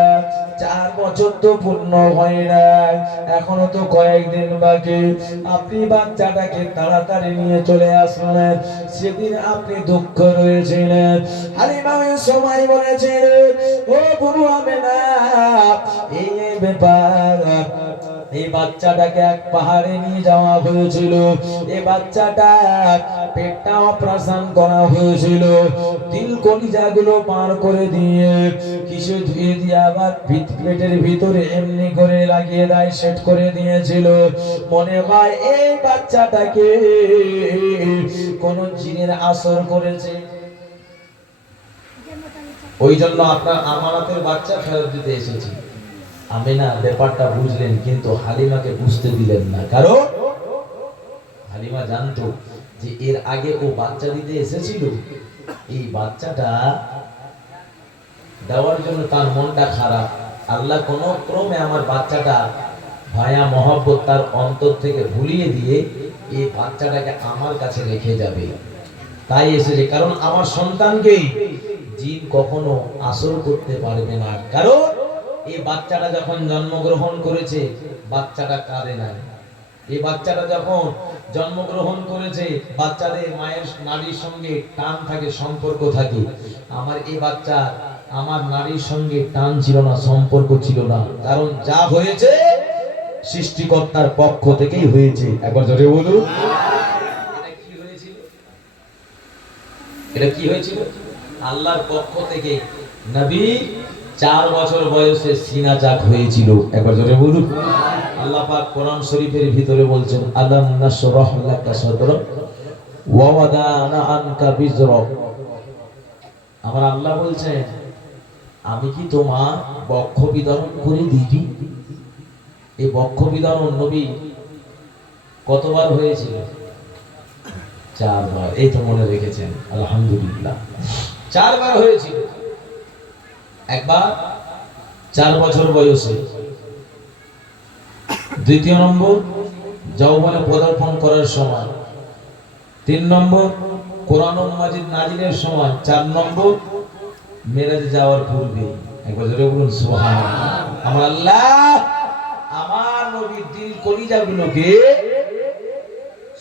4 বছর তো পূর্ণ হয় না, এখনো তো কয়েকদিন বাকি, আপনি বাচ্চাটাকে তাড়াতাড়ি নিয়ে চলে আসলেন, সেদিন আপনি দুঃখ রয়েছিলেন। হালিমা ওই সময় বলেছিলেন, ও বুবু আমেনা, এই ব্যাপার, এই বাচ্চাটাকে এক পাহাড়ে নিয়ে যাওয়া হয়েছিল, এই বাচ্চাটা পেটটা অপারেশন করা হয়েছিল, দিল কলিজাগুলো পার করে দিয়ে কিছু ধুয়ে দিয়ে আবার পেটের ভিতরে এমনি করে লাগিয়ে দেয়, সেট করে দিয়েছিল। মনে হয় এই বাচ্চাটাকে কোন জিনের আসর করেছে, ওই জন্য আপনার আমানতের বাচ্চা ফেরত দিতে এসেছি। আমেনা ব্যাপারটা বুঝলেন, কিন্তু হালিমাকে বুঝতে দিলেন না, কারণ হালিমা জানতো যে এর আগে ও বাচ্চা দিতে এসেছিল, এই বাচ্চাটা দেওয়ার জন্য তার মনটা খারাপ। আল্লাহ কোন ক্রমে আমার বাচ্চাটা ভায়া মহব্বত তার অন্তর থেকে ভুলিয়ে দিয়ে এই বাচ্চাটাকে আমার কাছে রেখে যাবে, তাই এসেছে। কারণ আমার সন্তানকেই জিন কখনো আসর করতে পারবে না, কারণ এই বাচ্চাটা যখন জন্মগ্রহণ করেছে বাচ্চাটা কাঁদে না। এই বাচ্চাটা যখন জন্মগ্রহণ করেছে বাচ্চাদের মায়ের নারীর সঙ্গে টান থাকে, সম্পর্ক থাকে। আমার এই বাচ্চা আমার নারীর সঙ্গে টান ছিল না, সম্পর্ক ছিল না, কারণ যা হয়েছে সৃষ্টিকর্তার পক্ষ থেকেই হয়েছে। একবার জোরে বলুন, এটা কি হয়েছিল? এটা কি হয়েছিল? আল্লাহর পক্ষ থেকে নবী 4 বছর বয়সে সিনা চাক হয়েছিল। একবার জোরে বলুন। আল্লাহ পাক কোরআন শরীফের ভিতরে বলছেন, আলাম নাশরাহ লাকা সাদরাক ওয়া ওয়াদানা আনকা বিজরাক। আমার আল্লাহ বলছেন, আমি কি তোমার বক্ষ বিতরণ করে দিবি? এই বক্ষ বিতরণ নবী কতবার হয়েছিল? 4 বার। এই তো মনে রেখেছেন, আলহামদুলিল্লাহ, 4 বার হয়েছিল। একবার 4 বছর বয়সে, দ্বিতীয় নম্বর যৌবনে পদার্পণ করার সময়, 3 নম্বর কোরআন মাজিদ নাজিলের সময়, 4 নম্বর মেরাজে যাওয়ার পূর্বে। একবার জোরে বলুন সুবহানাল্লাহ। আমার আল্লাহ আমার নবীর দিল কলিজাগুলোকে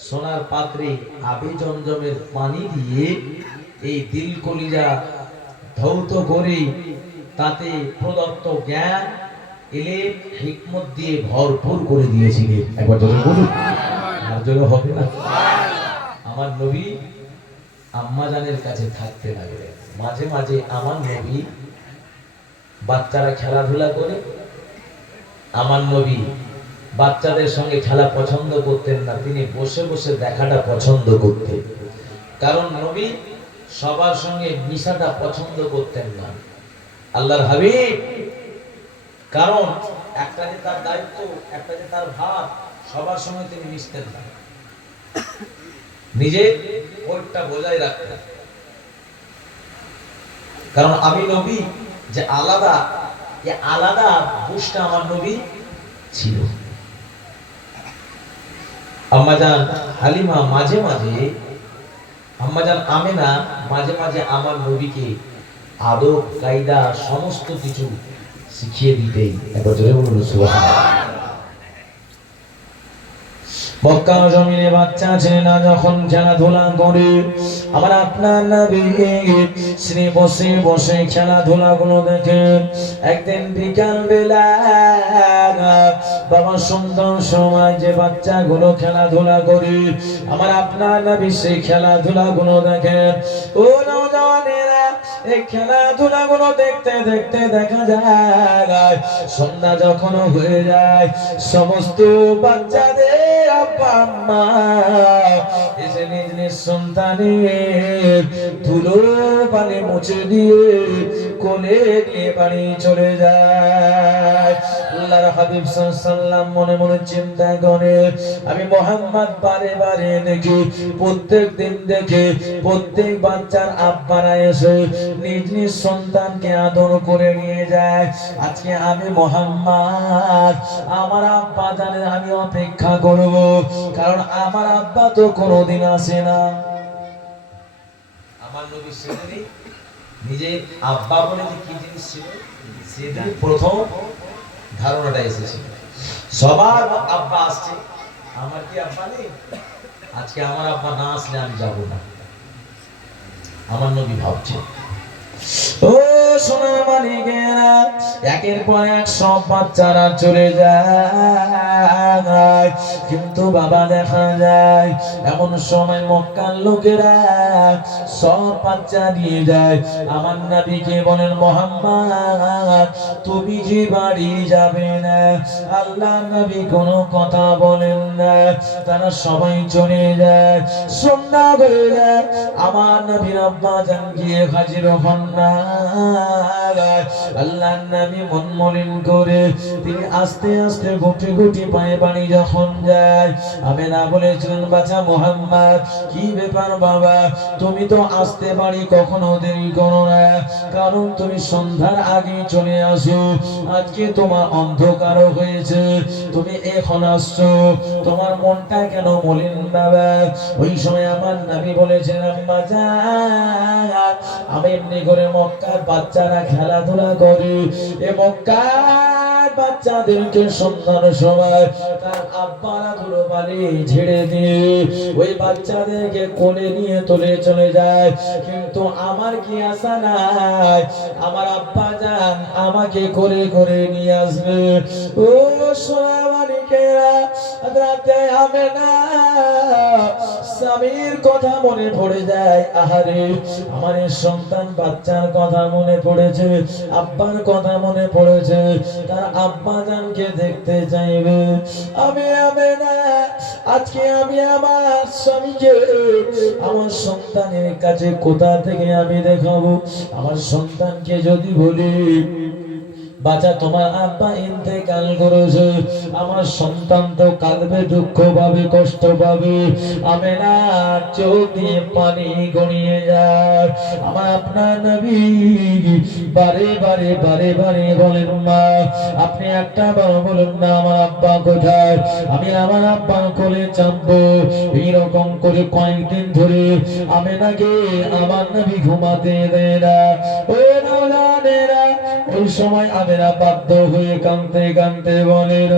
সোনার পাত্রে আবে জমজমের পানি দিয়ে এই দিল কলিজা ধৌত করে তাতে প্রদত্ত জ্ঞান এলে হিকমত দিয়ে ভরপুর করে দিয়েছিলেন। একবার জোরে বলুন, আর জোরে হবে না। আমার নবী আম্মাজানের কাছে থাকতে লাগলেন। মাঝে মাঝে আমার নবী, বাচ্চারা খেলাধুলা করে, আমার নবী বাচ্চাদের সঙ্গে খেলা পছন্দ করতেন না, তিনি বসে বসে দেখাটা পছন্দ করতেন। কারণ নবী সবার সঙ্গে মিশাটা পছন্দ করতেন না, আল্লাহর হাবিব। কারণ একটা যে তার দায়িত্ব, একটা যে তার ভার, সবার সঙ্গে তিনি মিশতেন না, নিজে ওইটা বজায় রাখতেন। কারণ আমি নবী যে আলাদা, এ আলাদা বুঝটা আমার নবী ছিল। আম্মাজান হালিমা মাঝে মাঝে, আম্মাজান আমেনা মাঝে মাঝে আমার নবীকে আদব কায়দা সমস্ত কিছু শিখিয়ে দিতেন। একবার জোরে বলুন সুবহানাল্লাহ। মক্কা জমিনে বাচ্চা ছেলেরা যখন খেলাধুলা করে, আমার আপনার নবী শ্রী বসে বসে খেলাধুলা গুলো দেখে। একদিন বিকাল বেলা বাবা সুন্দর সময় যে বাচ্চাগুলো খেলাধুলা করে, আমার আপনার নবী সেই খেলাধুলা গুলো দেখে। ও নওজওয়ানেরা, এই খেলাধুলা গুলো দেখতে দেখতে দেখা যায় সন্ধ্যা যখন হয়ে যায়, সমস্ত বাচ্চাদের আব্বা আম্মা এসে নিজ নিজ সন্তানের ধুলো পানি মুছে দিয়ে কোলে নিয়ে বাড়ি চলে যায়। আল্লাহর হাবিব সাল্লাল্লাহু আলাইহি ওয়াসাল্লাম মনে মনে চিন্তা করে, আমি মুহাম্মদ বারে বারে দেখি, প্রত্যেক দিন দেখে প্রত্যেক বাচ্চার আব্বারা এসে নিজ নিজ সন্তানকে আদর করে নিয়ে যায়। আজকে আমি মুহাম্মদ আমার আব্বা জানে আমি অপেক্ষা করব, কারণ আমার আব্বা তো কোনোদিন আসে না। আমার নবী সেদিনই নিজের আব্বা বলে যে কি জিনিস ছিল সেদিন প্রথম ধারণাটা এসেছিল। সবার আব্বা আসছে, আমার কি আব্বা নেই? আজকে আমার আব্বা না আসলে আমি যাব না, আমার নবী ভাবছে। ও সোনা মানিকেরা, একের পর এক সব বাচ্চারা চলে যায়, কিন্তু বাবা দেখা যায় এমন সময় মক্কার লোকেরা সব বাচ্চা নিয়ে যায়। আমার নবীকে বলেন, মুহাম্মদ তুমি কি বাড়ি যাবে না? আল্লাহ নবী কোনো কথা বলেন না, তারা সবাই চলে যায়। সন্ধ্যা হয়ে যায়, আমার নবীর আব্বা জান গিয়ে হাজির হন না। আল্লাহ নবী মন মলিন করে তিনি আস্তে আস্তে গুটি গুটি পায়ে বাড়ি যখন যায়, আমেনা বলেছিলেন, বাছা মুহাম্মদ কি ব্যাপার বাবা, তুমি তো আসতে বাড়ি কখনো দেরি করো না, কারণ তুমি সন্ধ্যার আগে চলে আসো। আজকে তোমার অন্ধকার হয়েছে, তুমি এখন আসছো, তোমার মনটা কেন মলিন বাবা? ওই সময় আমার নবী বলেছেন, আম্মা জান আমি এমনি করে মক্কার বাচ্চারা খেলাধুলা করে, এ মক্কার বাচ্চাদেরকে সন্ধ্যার সময় তার আব্বারা ধুলোবালি ঝেড়ে দিয়ে ওই বাচ্চাদেরকে কোলে নিয়ে তোলে চলে যায়। কিন্তু আমার কি আশা নাই, আমার আব্বা জান আমাকে করে করে নিয়ে আসবে। ও সোনা মানিকেরা, রাতে আমেনা স্বামীর কথা মনে পড়ে যায়। আহারে আমার সন্তান বাচ্চার কথা মনে পড়েছে, আব্বার কথা মনে পড়েছে, তার আব্বা জানকে দেখতে চাইবে। আমি আমেনা আজকে আমি আমার স্বামীকে আমার সন্তানের কাছে কোথা থেকে আমি দেখাবো? আমার সন্তানকে যদি বলি, বাচ্চা তোমার আব্বা ইন্তেকাল করেছে, আমার সন্তান তো কাঁদবে, দুঃখ পাবে, কষ্ট পাবে। আমেনা চোখ দিয়ে পানি গড়িয়ে যায়। আমার আপনার নবী বারে বারে বারে বারে বলেন, মা আপনি একটা বার বলুন না আমার আব্বা কোথায়, আমি আমার আব্বার কোলে চাপবো। এইরকম করে কয়েকদিন ধরে আমেনাকে আমার নবী ঘুমাতে দেয় না। ও নওজওয়ানেরা, ওই সময় আমি জানেরা বাধ্য হয়ে কাঁদতে কাঁদতে বলেন,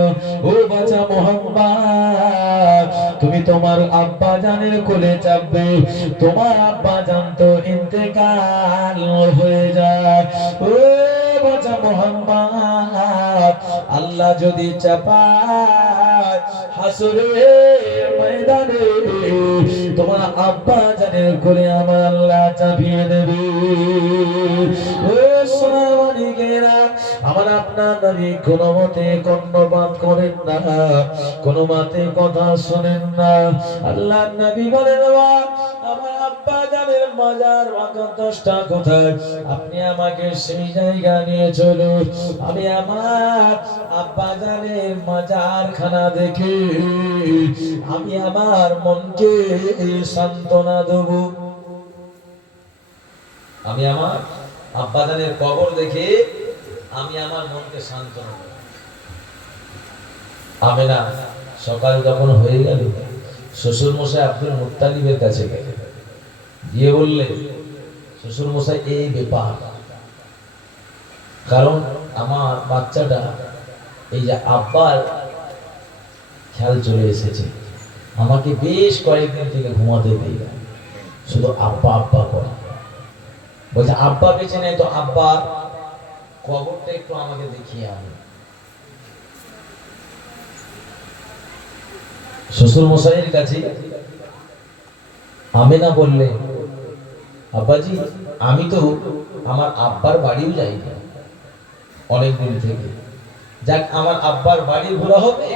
ও বাছা মোহাম্মদ, তুমি তোমার আব্বা জানের কোলে চাপবে, তোমার আব্বা জান তো ইন্তেকাল হয়ে যায়। ও বাছা মোহাম্মদ, আল্লাহ যদি চাপায় হাসরের ময়দানে তোমার আব্বা জানের কোলে আমার আল্লাহ চাপিয়ে দেবে। ও সোনামানিকেরা, আমার আপনার নবী কোনো মতে কর্ণপাত করেন না, কোনো মতে কথা শোনেন না। আল্লাহ নবী বলেন, আমার আব্বা জানের মাজার মাকান্তটা কোথায়, আপনি আমাকে সেই জায়গা নিয়ে চলুন, আমি আমার আব্বা জানের মাজার খানা দেখে আমি আমার মনকে সান্ত্বনা দেব। আমি আমার আব্বাজানের কবর দেখে আমি আমার মনকে সান্ত্বনা দেব। আমেনা সকাল যখন হয়ে গেল, শ্বশুর মশাই আব্দুল মুত্তালিবের কাছে গেলেন, গিয়ে বললেন, শ্বশুর মশাই এই ব্যাপার, কারণ আমার বাচ্চাটা এই যে আব্বার খেয়াল চলে এসেছে, আমাকে বেশ কয়েকদিন থেকে ঘুমাতে দেয় না, শুধু আব্বা আব্বা করে। বলছে আব্বা বেঁচে নেই তো আব্বার কবরটা একটু আমাকে দেখিয়ে আনো। শ্বশুর মশাইয়ের কাছে আমেনা বললে, আব্বাজি আমি তো আমার আব্বার বাড়িও যাই না অনেকদিন থেকে, যাক আমার আব্বার বাড়ি ঘোরা হবে,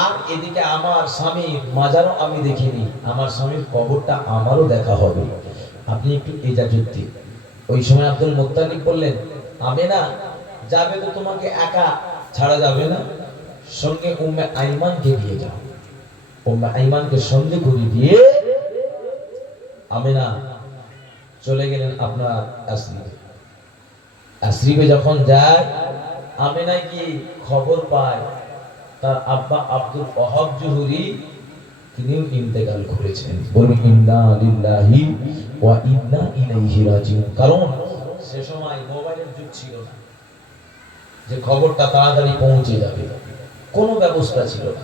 আর এদিকে আমার স্বামীর মাজারও আমি দেখিনি, আমার স্বামীর কবরটা আমারও দেখা হবে, আপনি একটু ইজাজত দিন। ওই সময় আব্দুল মুত্তালিব বললেন, আমেনা যাবে তো তোমাকে একা ছাড়া যাবে না, সঙ্গে উম্মে আইমানকে দিয়ে যাও। উম্মে আইমানকে সঙ্গে করে দিয়ে আমেনা চলে গেলেন আপনার আশরিফে। আশরিফে যখন যায়, আমেনা কি খবর পায় তার আব্বা আব্দুল ওয়াহাব জুহুরি তিনিও ইন্তেকাল করেছেন। বলুন ইন্না লিল্লাহি ওয়া ইন্না ইলাইহি রাজিউন। কারণ সে সময় মোবাইলের যুগ ছিল না যে খবরটা তাড়াতাড়ি পৌঁছে যাবে, কোনো ব্যবস্থা ছিল না।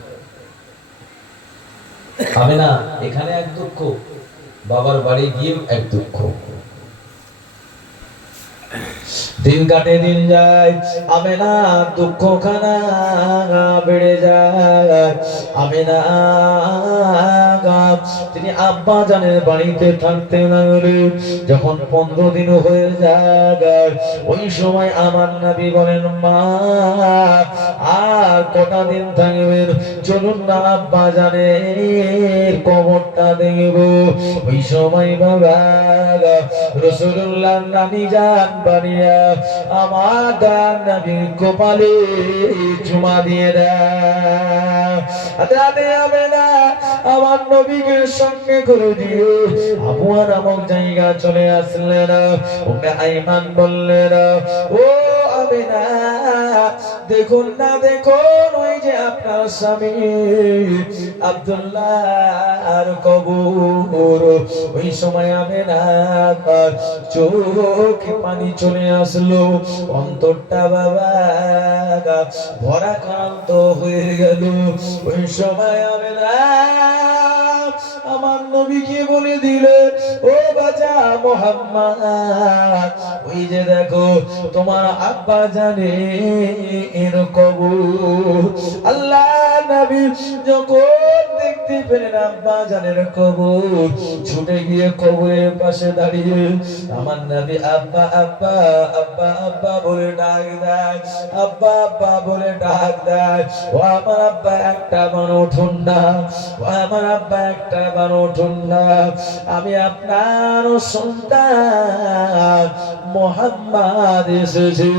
আমেনা এখানে এক দুঃখ, বাবার বাড়ি গিয়েও এক দুঃখ। দিন কাটে দিন যায়, আমেনা দুঃখখানা বেড়ে যায়। আমেনা তিনি আব্বা জানের বাড়িতে থাকতে লাগলেন। যখন 15 দিন হয়ে যায়, ওই সময় আমার নবী বলেন, মা আর কটা দিন থাকবেন, চলুন না আব্বা জানের কবরটা দেখব। ওই সময় বাবা রাসূলুল্লাহ নানি জান বানিয়া আমার নবীর কপালে চুমা দিয়ে দেয়। রাতে আমেনা আমার নবীকে সঙ্গে করে দিয়ে আবুয়া নামক জায়গা চলে আসলেন। উম্মে আইমান বললেন, ও আমেনা দেখুন না, দেখুন ওই যে আপনার স্বামী আব্দুল্লাহর কবর। ওই সময় আমেনা চোখে পানি চলে আসলো, অন্তরটা বাবা ভরাক্রান্ত হয়ে গেল। ওই সময় আমেনা আমার নবীকে বলে দিলে, ও বাজা মোহাম্মদ, ওই যে দেখো তোমার আব্বা জানে এর কবর। আল্লাহ নবী যখন দেখতে পেলেন আব্বা জানের কবর, ছুটে গিয়ে কবরের পাশে দাঁড়িয়ে আমার নবী আব্বা আব্বা আব্বা আব্বা বলে ডাক দেয়, আব্বা আব্বা বলে ডাক দেয়। ও আমার আব্বা একটা বার উঠুন না, ও আমার আব্বা একটা বার উঠুন না, আমি আপনার সন্তান মোহাম্মদ এসেছে।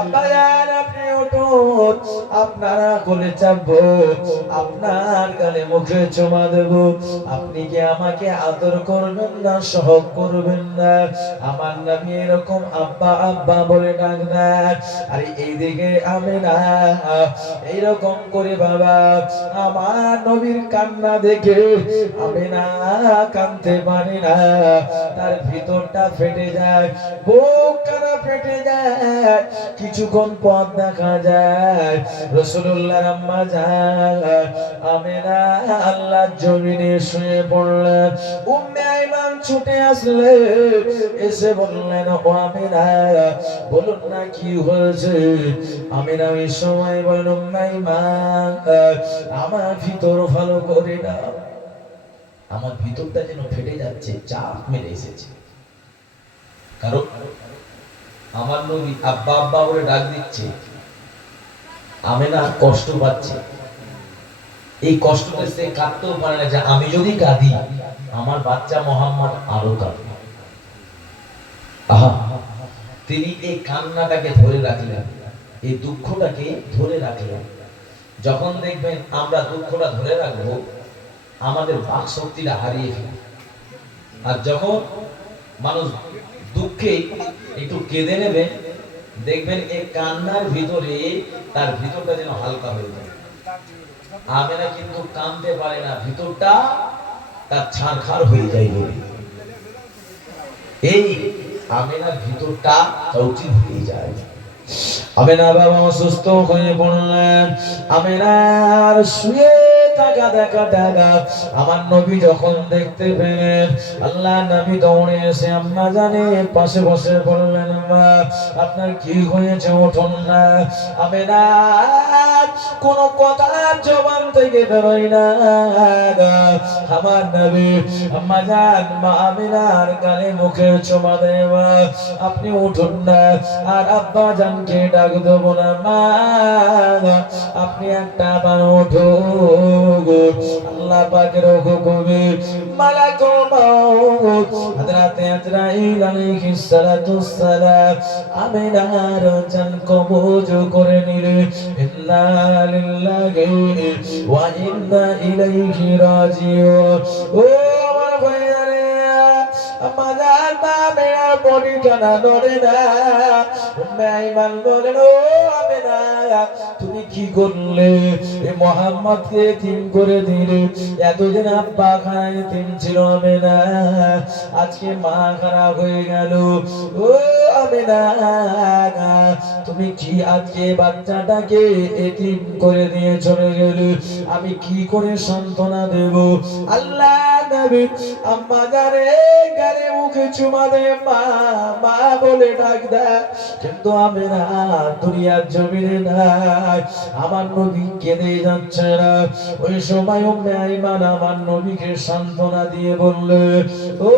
আব্বা জান আপনি উঠুন, আপনারা কোলে চাপবো, আপনার গালে মুখে চুমা দেব। আপনি কি আমাকে আদর করবেন না, সহগ করবেন না? আমার নবী এরকম আব্বা আব্বা বলে ডাক দেন। আর এইদিকে আমিনা এইরকম করে বাবা আমার নবীর কান্না দেখে আমিনা কাঁদতে পারে না, তার ভিতরটা ফেটে যায়, বুক কানা ফেটে যায়। কিছুক্ষণ পর দেখা যায় রাসূলুল্লাহর আম্মা জান আমিনা আল্লাহর জমিনে শুয়ে পড়লেন। উম্মে আইমান ছুটে আসলে, এসে বললেন, ও আমিনা বলুন না কি হয়েছে? আমিনা ওই সময় বললেন, উম্মে আইমান আমার ভিতর ভালো করে না, আমার ভিতরটা যেন ফেটে যাচ্ছে, চাপ মেরে এসেছে। কারণ আমার নবী আব্বা আব্বা বলে ডাক দিচ্ছে, আমিনা কষ্ট পাচ্ছে। এই কষ্টটা সে কাঁদতেও পারে না যে আমি যদি কাঁদি আমার বাচ্চা মোহাম্মদ আরো কাঁদবে। আহা, তিনি এই কান্নাটাকে ধরে রাখলেন, এই দুঃখটাকে ধরে রাখলেন। যখন দেখবেন আমরা দুঃখটা ধরে রাখবো, আমাদের বাক শক্তিটা হারিয়ে ফেলবে। আর যখন মানুষ দুঃখে একটু কেঁদে নেবে, দেখবেন এই কান্নার ভিতরে তার ভিতরটা যেন হালকা হয়ে যায়। আমিনা কিন্তু কাঁদতে পারে না, ভিতরটা তার ছারখার হয়ে যায় বলে। এই আমিনার ভিতরটা চৌচির হয়ে যায়। আমিনা বাবা অসুস্থ হয়ে পড়লেন। আমিনার শুয়ে থাকা দেখা আমার নবী যখন দেখতে পেলেন, আল্লাহ নবী দৌড়ে এসে আম্মা জানের পাশে বসে বললেন, মা আপনার কি হয়েছে, উঠুন না। আমিনা কোনো কথা জবান থেকে বেরোয় না। আমার নবী আম্মা জান মা আমিনার গালে মুখে চুমা দেওয়া, আপনি উঠুন না, আর আব্বা জানকে ডাক দেবো না, মা আপনি একটা বার উঠুন। আল্লাহ পাকের হুকুমে মালাকুল মাউত হযরত আজরাইল আলাইহিস সালাতুস সালাম আমিনার জান কবজ করে নিলেন। ইন্না লিল্লাহি ওয়া ইন্না ইলাইহি রাজিউন। ও আমার ভাইয়ারে, আমাদের বাবার বডি কানা নড়ে না। উম্মে আইমান বলেন, ও আমিনা তুমি কি করলে? এই মুহাম্মদকে এতিম করে দিলে। এতদিন আব্বা খানা এতিম ছিল আমিনা, আজকে মা খানা হয়ে গেল। ও আমিনা তুমি কি আজকে বাচ্চাটাকে এতিম করে দিয়ে চলে গেলে? আমি কি করে সান্ত্বনা দেব? আল্লাহ নবী আম্মা জানে গালে মুখে চুমা দে, মা মা বলে ডাক দেয়, কিন্তু আমিনা দুনিয়ার জমিনে নাই। আমার নবী কেঁদে যাচ্ছে না। ওই সময় উম্মে আইমান আমার নবীকে সান্ত্বনা দিয়ে বললে, ও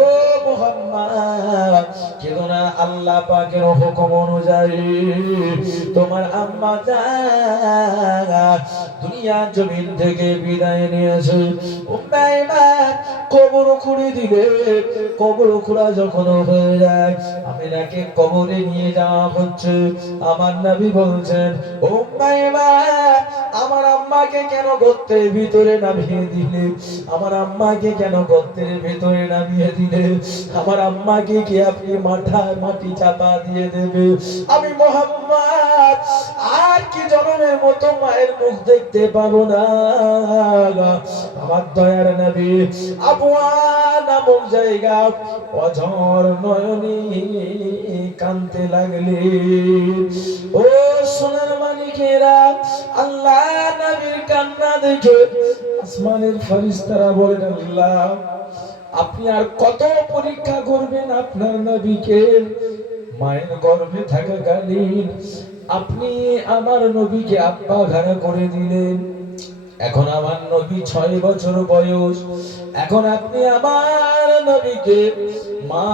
মুহাম্মদ কেঁদো না, আল্লাহ পাকের হুকুম অনুযায়ী তোমার আম্মা জান দুনিয়ার জমিন থেকে বিদায় নিয়েছে। উম্মে আইমান কবর খুঁড়ে দিলে, কবর খোঁড়া যখন হয়ে যায় আমিনাকে কবরে নিয়ে যাওয়া হচ্ছে। আমার নবী বলছেন, উম্মে আইমান আমার আম্মাকে কেন গর্তের ভিতরে নামিয়ে দিলে? আমার আম্মাকে কেন গর্তের ভিতরে নামিয়ে দিলে? আমার আম্মাকে কি আপনি মাটি চাপা দিয়ে দেবে? আমি মুহাম্মদ আর কি জনমের মতো মায়ের মুখ দেখতে পাবো না। আমার দয়ার নবী আবওয়া নামক জায়গা অঝর নয়নী কাঁদতে লাগলে। ও সোনার মানিকেরা, আল্লাহ নবীর কান্না দেখে আসমানের ফেরেশতারা বলেন, আল্লাহ আপনি আর কত পরীক্ষা করবেন আপনার নবীকে? মায়ের গর্ভে থাকাকালীন আপনি আমার নবীকে আব্বা ঘাড়া করে দিলেন। এখন আমার নবী 6 বছর বয়স, এখন আপনি আমার নবীকে মা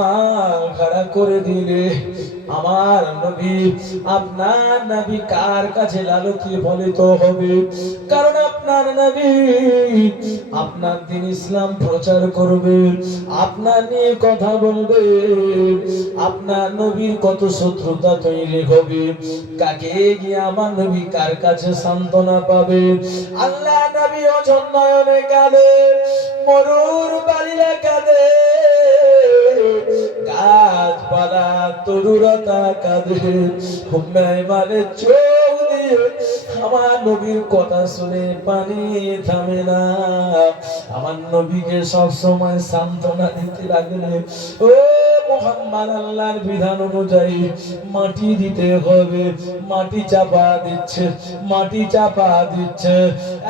ঘাড়া করে দিলে। আমার নবী, আপনার নবী কার কাছে লালতি ফলিত হবে? কারণ আপনার নবী আপনার দিন ইসলাম প্রচার করবে, আপনার নিয়ে কথা বলবে, আপনার নবীর কত শত্রুতা তৈরি হবে, কাকে গিয়ে আমার নবী কার কাছে সান্ত্বনা পাবে? আল্লাহ নবী অঝর নয়নে কাঁদে, মরুর বালিরা কাঁদে, গাছপালা তরুলতা কাঁদে, হুম্মায়মানের চোখ দিয়ে আমার নবীর কথা শুনে পানি থামে না। আমার নবীকে সব সময় সান্ত্বনা দিতে লাগলে, ও মুহাম্মদ, আল্লাহর বিধান অনুযায়ী মাটি দিতে হবে, মাটি চাপা দিচ্ছে, মাটি চাপা দিচ্ছে।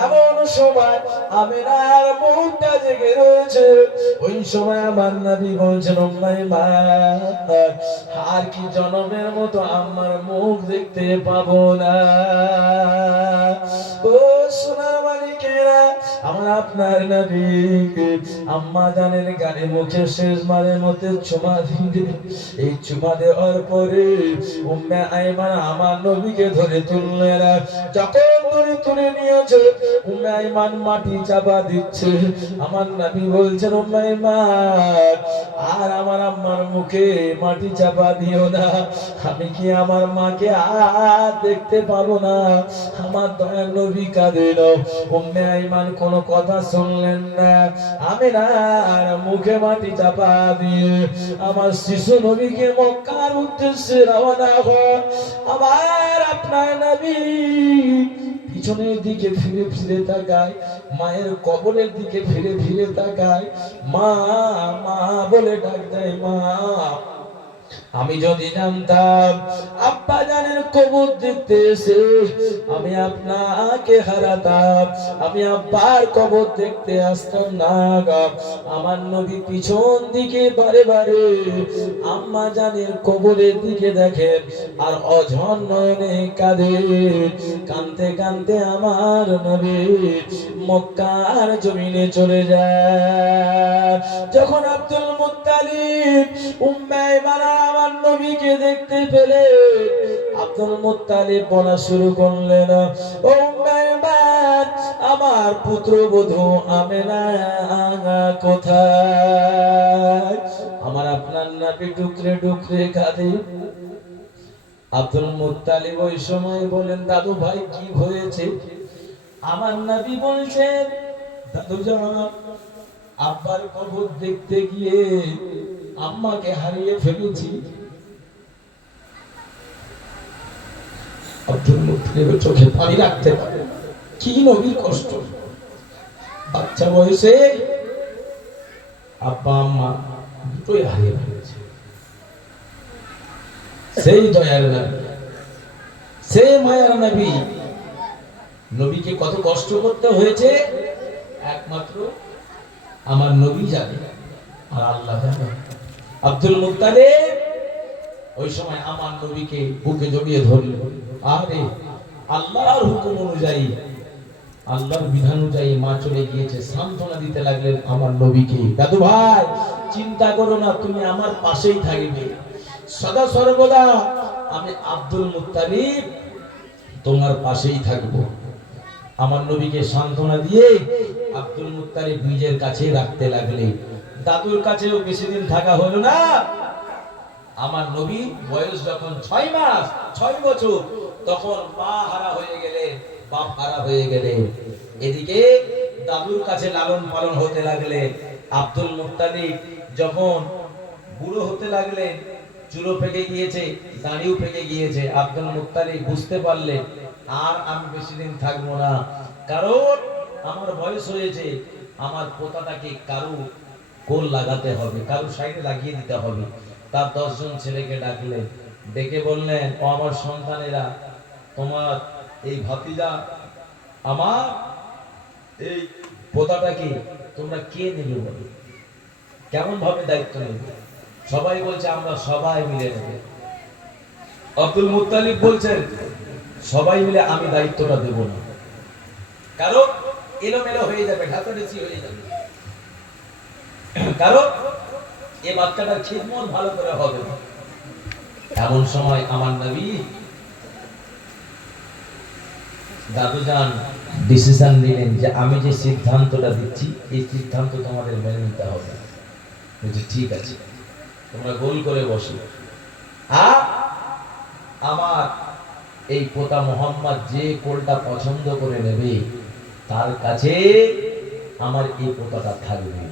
এমন সময় আমিনার মুখটা জেগে রয়েছে। ওই সময় আমার নবী বলছেন, উম্মাইমা, আর কি জনমের মতো আমার মুখ দেখতে পাবো না? ও সোনার মালিকেরা, আমার আপনার নবী আম্মা জানের গালে মুখে শেষবারের মতো চুমা দিবে। এই চুমা দেওয়ার পরে উম্মে আইমান আমার নবীকে ধরে তুললেন। যখন ধরে তুলে নিয়েছে, উম্মে আইমান মাটি চাপা দিচ্ছে। আমার নবী বলছেন, উম্মে আইমান, আর আমার আম্মার মুখে মাটি চাপা দিও না। আমি কি আমার মাকে আর দেখতে পাবো না? আমার দয়ার নবী কাঁদেন। উম্মে আইমান কোনো কথা শুনলেন না। আমিনার মুখে মাটি চাপা দিয়ে আমার শিশু নবীকে মক্কার উদ্দেশ্যে রওনা হন। আবার আপনার নবী পিছনের দিকে ফিরে ফিরে তাকায়, মায়ের কবরের দিকে ফিরে ফিরে তাকায়, মা মা বলে ডাক দেয়, মা। আমি যদি জানতাম আব্বা জানের কবর দেখতে এসে আমি আপনাকে হারাতাম, আমি আব্বার কবর দেখতে আসতাম না। আমার নবী পিছন দিকে বারে বারে আম্মা জানের কবরের দিকে দেখেন আর অঝর নয়নে কাঁদেন। কাঁদতে কাঁদতে আমার নবী মক্কার জমিনে চলে যায়। যখন আব্দুল মুত্তালিব উম্মে আইমানা আমার নবীকে দেখতে পেলে আব্দুল মুত্তালিব বলা শুরু করলেন, ও উম্মে আইমান, আমার পুত্রবধূ আমেনা কোথায়? আমার আপনার নবী ডুকরে ডুকরে কাঁদে। আব্দুল মুত্তালিব ওই সময় বলেন, দাদু ভাই কি হয়েছে? আমার নবী বলছেন, দাদু জান, আব্বার কবর দেখতে গিয়ে আম্মাকে হারিয়ে ফেলেছি। আব্দুল মুত্তালিবের চোখে পানি রাখতে পারে, কি নবীর কষ্ট। বাচ্চা বয়সে আব্বা আম্মা দুটোই হারিয়ে ফেলেছে। সেই দয়ার নবী, সেই মায়ার নবী, নবীকে কত কষ্ট করতে হয়েছে একমাত্র আমার নবী জানে আর আল্লাহ জানে। আব্দুল মুত্তালিব ওই সময় আমার নবীকে বুকে জড়িয়ে ধরল। আরে আল্লাহর হুকুম অনুযায়ী, আল্লাহর বিধান অনুযায়ী মা চলে গিয়েছে, সান্ত্বনা দিতে লাগলেন আমার নবীকে, দাদু ভাই চিন্তা করো না, তুমি আমার পাশেই থাকবে সদা সর্বদা। আমি আব্দুল মুত্তালিব তোমার পাশেই থাকবো। আমার নবীকে সান্ত্বনা দিয়ে আব্দুল মুত্তালিব নিজের কাছে রাখতে লাগলেন। দাদুর কাছেও বেশি দিন থাকা হলো না। আমার নবী বয়স যখন 6 মাস 6 বছর, তখন মা হারা হয়ে গেলে, বাপ হারা হয়ে গেলে। এদিকে দাদুর কাছে লালন পালন হতে লাগলেন। আব্দুল মুত্তালিব যখন বুড়ো হতে লাগলেন, চুলো পেকে গিয়েছে, দাড়িও পেকে গিয়েছে, আব্দুল মুত্তালিব বুঝতে পারলেন আর আমি বেশি দিন থাকবো না, কারণ আমার বয়স হয়েছে, আমার পোতাটাকে কারু কোল লাগাতে হবে, কারু সাইডে লাগিয়ে দিতে হবে। তার 10 জন ছেলেকে ডাকলেন, ডেকে বললেন, ও আমার সন্তানেরা, তোমার এই ভাতিজা আমার এই পোতাটাকে তোমরা কে নেবে বলো, কেমন ভাবে দায়িত্ব নেবে? সবাই বলছে আমরা সবাই মিলে নেব। আব্দুল মুত্তালিব বলছেন, সবাই মিলে আমি দায়িত্বটা দেব না, কারণ এলোমেলো হয়ে যাবে, ঘাটাঘাটি হয়ে যাবে, কারণ এই বাচ্চাটার খিদমত ভালো করে হবে না। এমন সময় আমার নবী দাদুজান ডিসিশন নিলেন যে আমি যে সিদ্ধান্তটা দিচ্ছি এই সিদ্ধান্ত তোমাদের মেনে নিতে হবে। বলছে ঠিক আছে, তোমরা গোল করে বসো। আর আমার এই পোতা মোহাম্মদ যে কোলটা পছন্দ করে নেবে তার কাছে আমার এই পোতাটা থাকবে।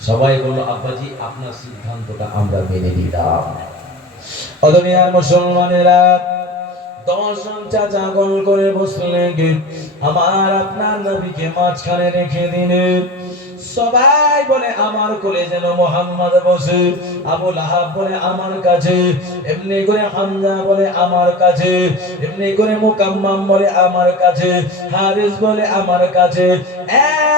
সবাই বলল আব্বাজি আপনার সিদ্ধান্তটা আমরা মেনে নিলাম। অদমিয়ার মুসলমানেরা 10 জন চাচা গোল করে বসলেন, আমার আপনার নবীকে মাঝখানে রেখে দিলেন। সবাই বলে আমার কোলে যেন মোহাম্মদ বসে। আবু লাহাব বলে আমার কাছে, এমনি করে হামজা বলে আমার কাছে, এমনি করে মুকাম্মাম বলে আমার কাছে, হারিস বলে আমার কাছে,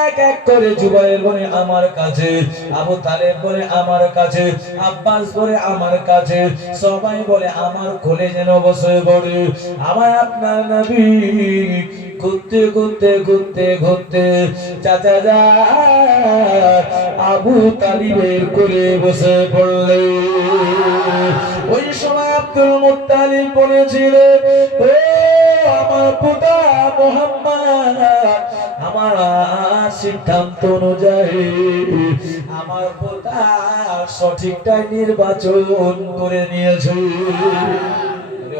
এক এক করে জুবাইর বলে আমার কাছে, আবু তালেব বলে আমার কাছে, আব্বাস বলে আমার কাছে, সবাই বলে আমার কোলে যেন বসে পড়ে। আমার আপনার নবী ঘুরতে ঘুরতে ঘুরতে ঘুরতে চাচা যা আবু তালিবের কোলে বসে পড়লে। ওই সময় আব্দুল মুত্তালিব বলেছিলেন, ও আমার পিতা মুহাম্মদ, আমার সিদ্ধান্ত অনুযায়ী আমার পিতা সঠিকটাই নির্বাচন করে নিয়েছে।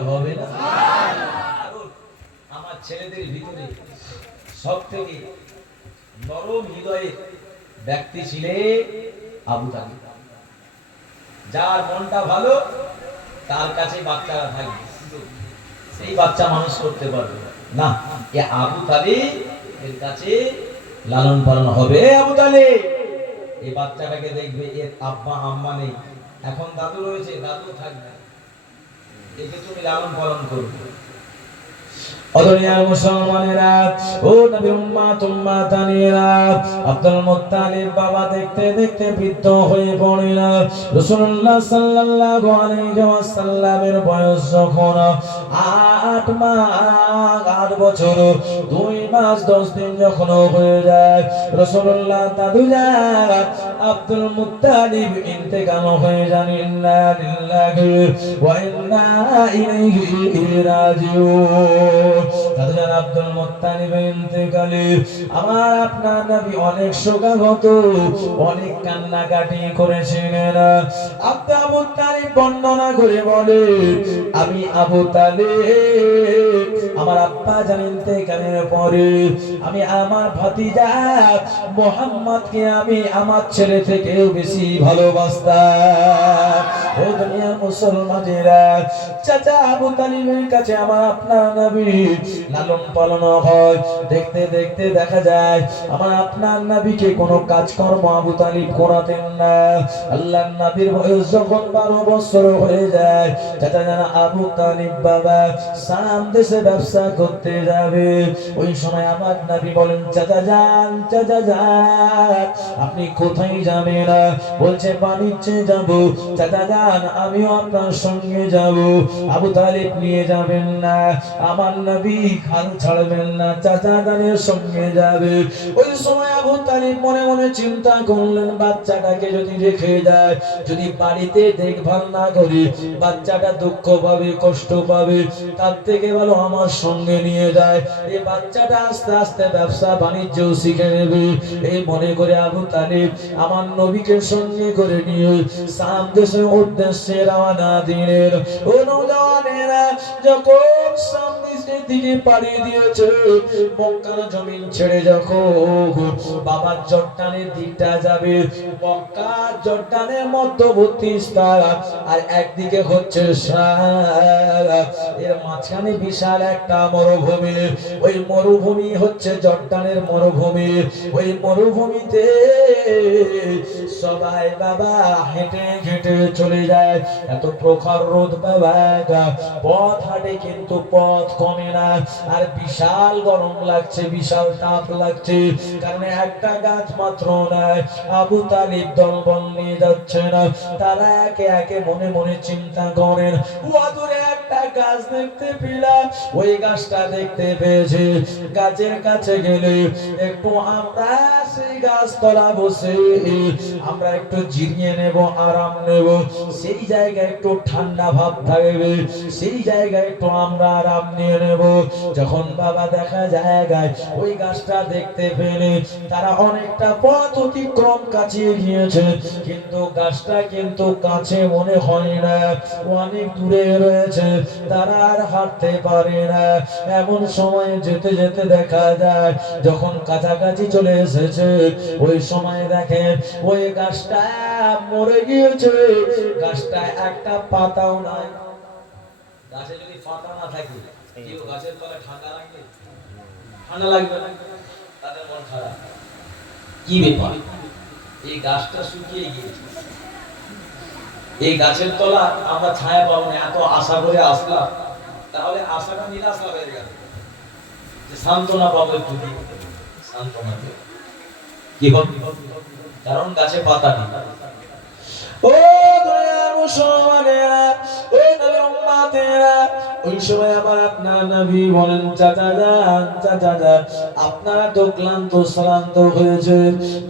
হবে না? আমার ছেলেদের ভিতরে সব থেকে নরম হৃদয়ের ব্যক্তি ছিলেন আবু তালিব। যার মনটা ভালো তার কাছে বাচ্চারা থাকবে, সেই বাচ্চা মানুষ করতে পারবে না। এ আবু তালিব এর কাছে লালন পালন হবে। আবু তালিব এই বাচ্চাটাকে দেখবে, এর আব্বা আম্মা নেই, এখন দাদু রয়েছে, দাদু থাকবে, একে তুমি লালন পালন করবে। অদরিয়ার মুসলমানেরা, ও নবীর উম্মাত উম্মাতানিরা, আব্দুল মুত্তালিব বাবা দেখতে দেখতে বৃদ্ধ হয়ে পড়লেন। রাসূলুল্লাহ সাল্লাল্লাহু আলাইহি ওয়াসাল্লামের বয়স যখন 8 বছর 2 মাস 10 দিন যখন হয়ে যায়, রাসূলুল্লাহ দাদুজান আব্দুল মুত্তালিব ইন্তেকাল হয়ে যান। ইন্না লিল্লাহি ওয়া ইন্না ইলাইহি রাজিউন। দাদুজান আব্দুল মুত্তালিব ইন্তেকালে আমার আপনার নবী অনেক শোকাহত, অনেক কান্নাকাটি করেছিলেন। আব্দুল মুত্তালিব বর্ণনা করে বলে, আমি আবু তালিব আমার আব্বা জান ইন্তেকালের পরে আমি আমার ভাতিজা মুহাম্মদকে আমি আমার ছেলে থেকেও বেশি ভালোবাসতাম। ও দুনিয়ার মুসলমানেরা, চাচা আবু তালিবের কাছে আমার আপনার নবী লালন পালন হয়। দেখতে দেখতে দেখা যায় আমার আপনার নবীকে কোনো কাজকর্ম আবু তালিব করাতেন না। আল্লাহর নবীর বয়স যখন 12 বছর হয়ে যায়, চাচা জান আবু তালিব বাবা শাম দেশে ব্যবসা করতে যাবে। ওই সময় আমার নবী বলেন, চাচা যান আপনি কোথায় যাবেন? বলছে বাণিজ্যে যাব। চাচা যান আমিও আপনার সঙ্গে যাব। আবু তালিব নিয়ে যাবেন না, আমার নবী হাল ছাড়বেন না, চাচা জানের সঙ্গে যাবে। ওই সময় আবু তালিব মনে মনে চিন্তা করলেন, বাচ্চাটাকে যদি রেখে যায়, যদি বাড়িতে দেখভাল না করি, বাচ্চাটা দুঃখ পাবে, কষ্ট পাবে, তার থেকে ভালো আমার সঙ্গে নিয়ে যায়। এই বাচ্চাটা আস্তে আস্তে ব্যবসা বাণিজ্য শিখে নেবে। এই মনে করে আবু তালিব আমার নবীকে সঙ্গে করে নিয়ে শাম দেশের উদ্দেশ্যে রওনা দিলেন। ও নওজওয়ানেরা, যখন শাম দেশের দিকে পাড়ি দিয়েছে, মক্কার জমিন ছেড়ে যখন বাবার জর্ডানের দিকটা যাবে, মক্কা জর্ডানের মধ্যবর্তী স্থান, আর একদিকে হচ্ছে এর মাঝখানে বিশাল একটা মরুভূমি। ওই মরুভূমি হচ্ছে জর্ডানের মরুভূমি। ওই মরুভূমিতে সবাই বাবা হেঁটে হেঁটে চলে যায়। এত প্রখর রোদ বাবা, পথ হাঁটে কিন্তু পথ কম কমে না, আর বিশাল গরম লাগছে, বিশাল তাপ লাগছে, কারণ একটা গাছ মাত্র নয়, আবু তালিব দলবল নিয়ে যাচ্ছে না। তারা একে একে মনে মনে চিন্তা করেন, দূরে একটা গাছ দেখতে পেলাম, ওই গাছটা দেখতে পেয়েছে, গাছের কাছে গেলে একটু আমরা সেই গাছ তলা বসে আমরা একটু জিরিয়ে নেব, আরাম নেব, সেই জায়গায় একটু ঠান্ডা ভাব থাকবে, সেই জায়গায় একটু আমরা আরাম নিয়ে নেব। যখন বাবা দেখা জায়গায় ওই গাছটা দেখতে পেলে তারা অনেকটা পথ অতিক্রম কাছে গিয়েছে, কিন্তু গাছটা কিন্তু কাছে মনে হয় না, অনেক দূরে রয়েছে, তারা আর হাঁটতে পারে না। এমন সময় যেতে যেতে দেখা যায় যখন কাছাকাছি চলে এসেছে, ওই সময় দেখেন ওই গাছটা মরে গিয়েছে, গাছটা একটা পাতাও নাই। গাছে যদি পাতা না থাকে, কেউ গাছের তলায় ঠান্ডা লাগবে? ঠান্ডা লাগবে না, তাদের মন খারাপ। কি ব্যাপার, এই গাছটা শুকিয়ে গিয়েছে, এই গাছের তলা আমরা ছায়া পাবো না, এত আশা করে আসলাম, তাহলে আশাটা নিরাশা হয়ে গেল, যে সান্ত্বনা পাবো একটু, সান্ত্বনা কি হবে, কারণ গাছে পাতা নেই। ও দুনিয়ার মুসলমানেরা, ও নবীর উম্মতেরা, ওই সময় আমার আপনার নবী বলেন, চাচা যান, চাচা যান, আপনারা তো ক্লান্ত শ্রান্ত হয়েছে,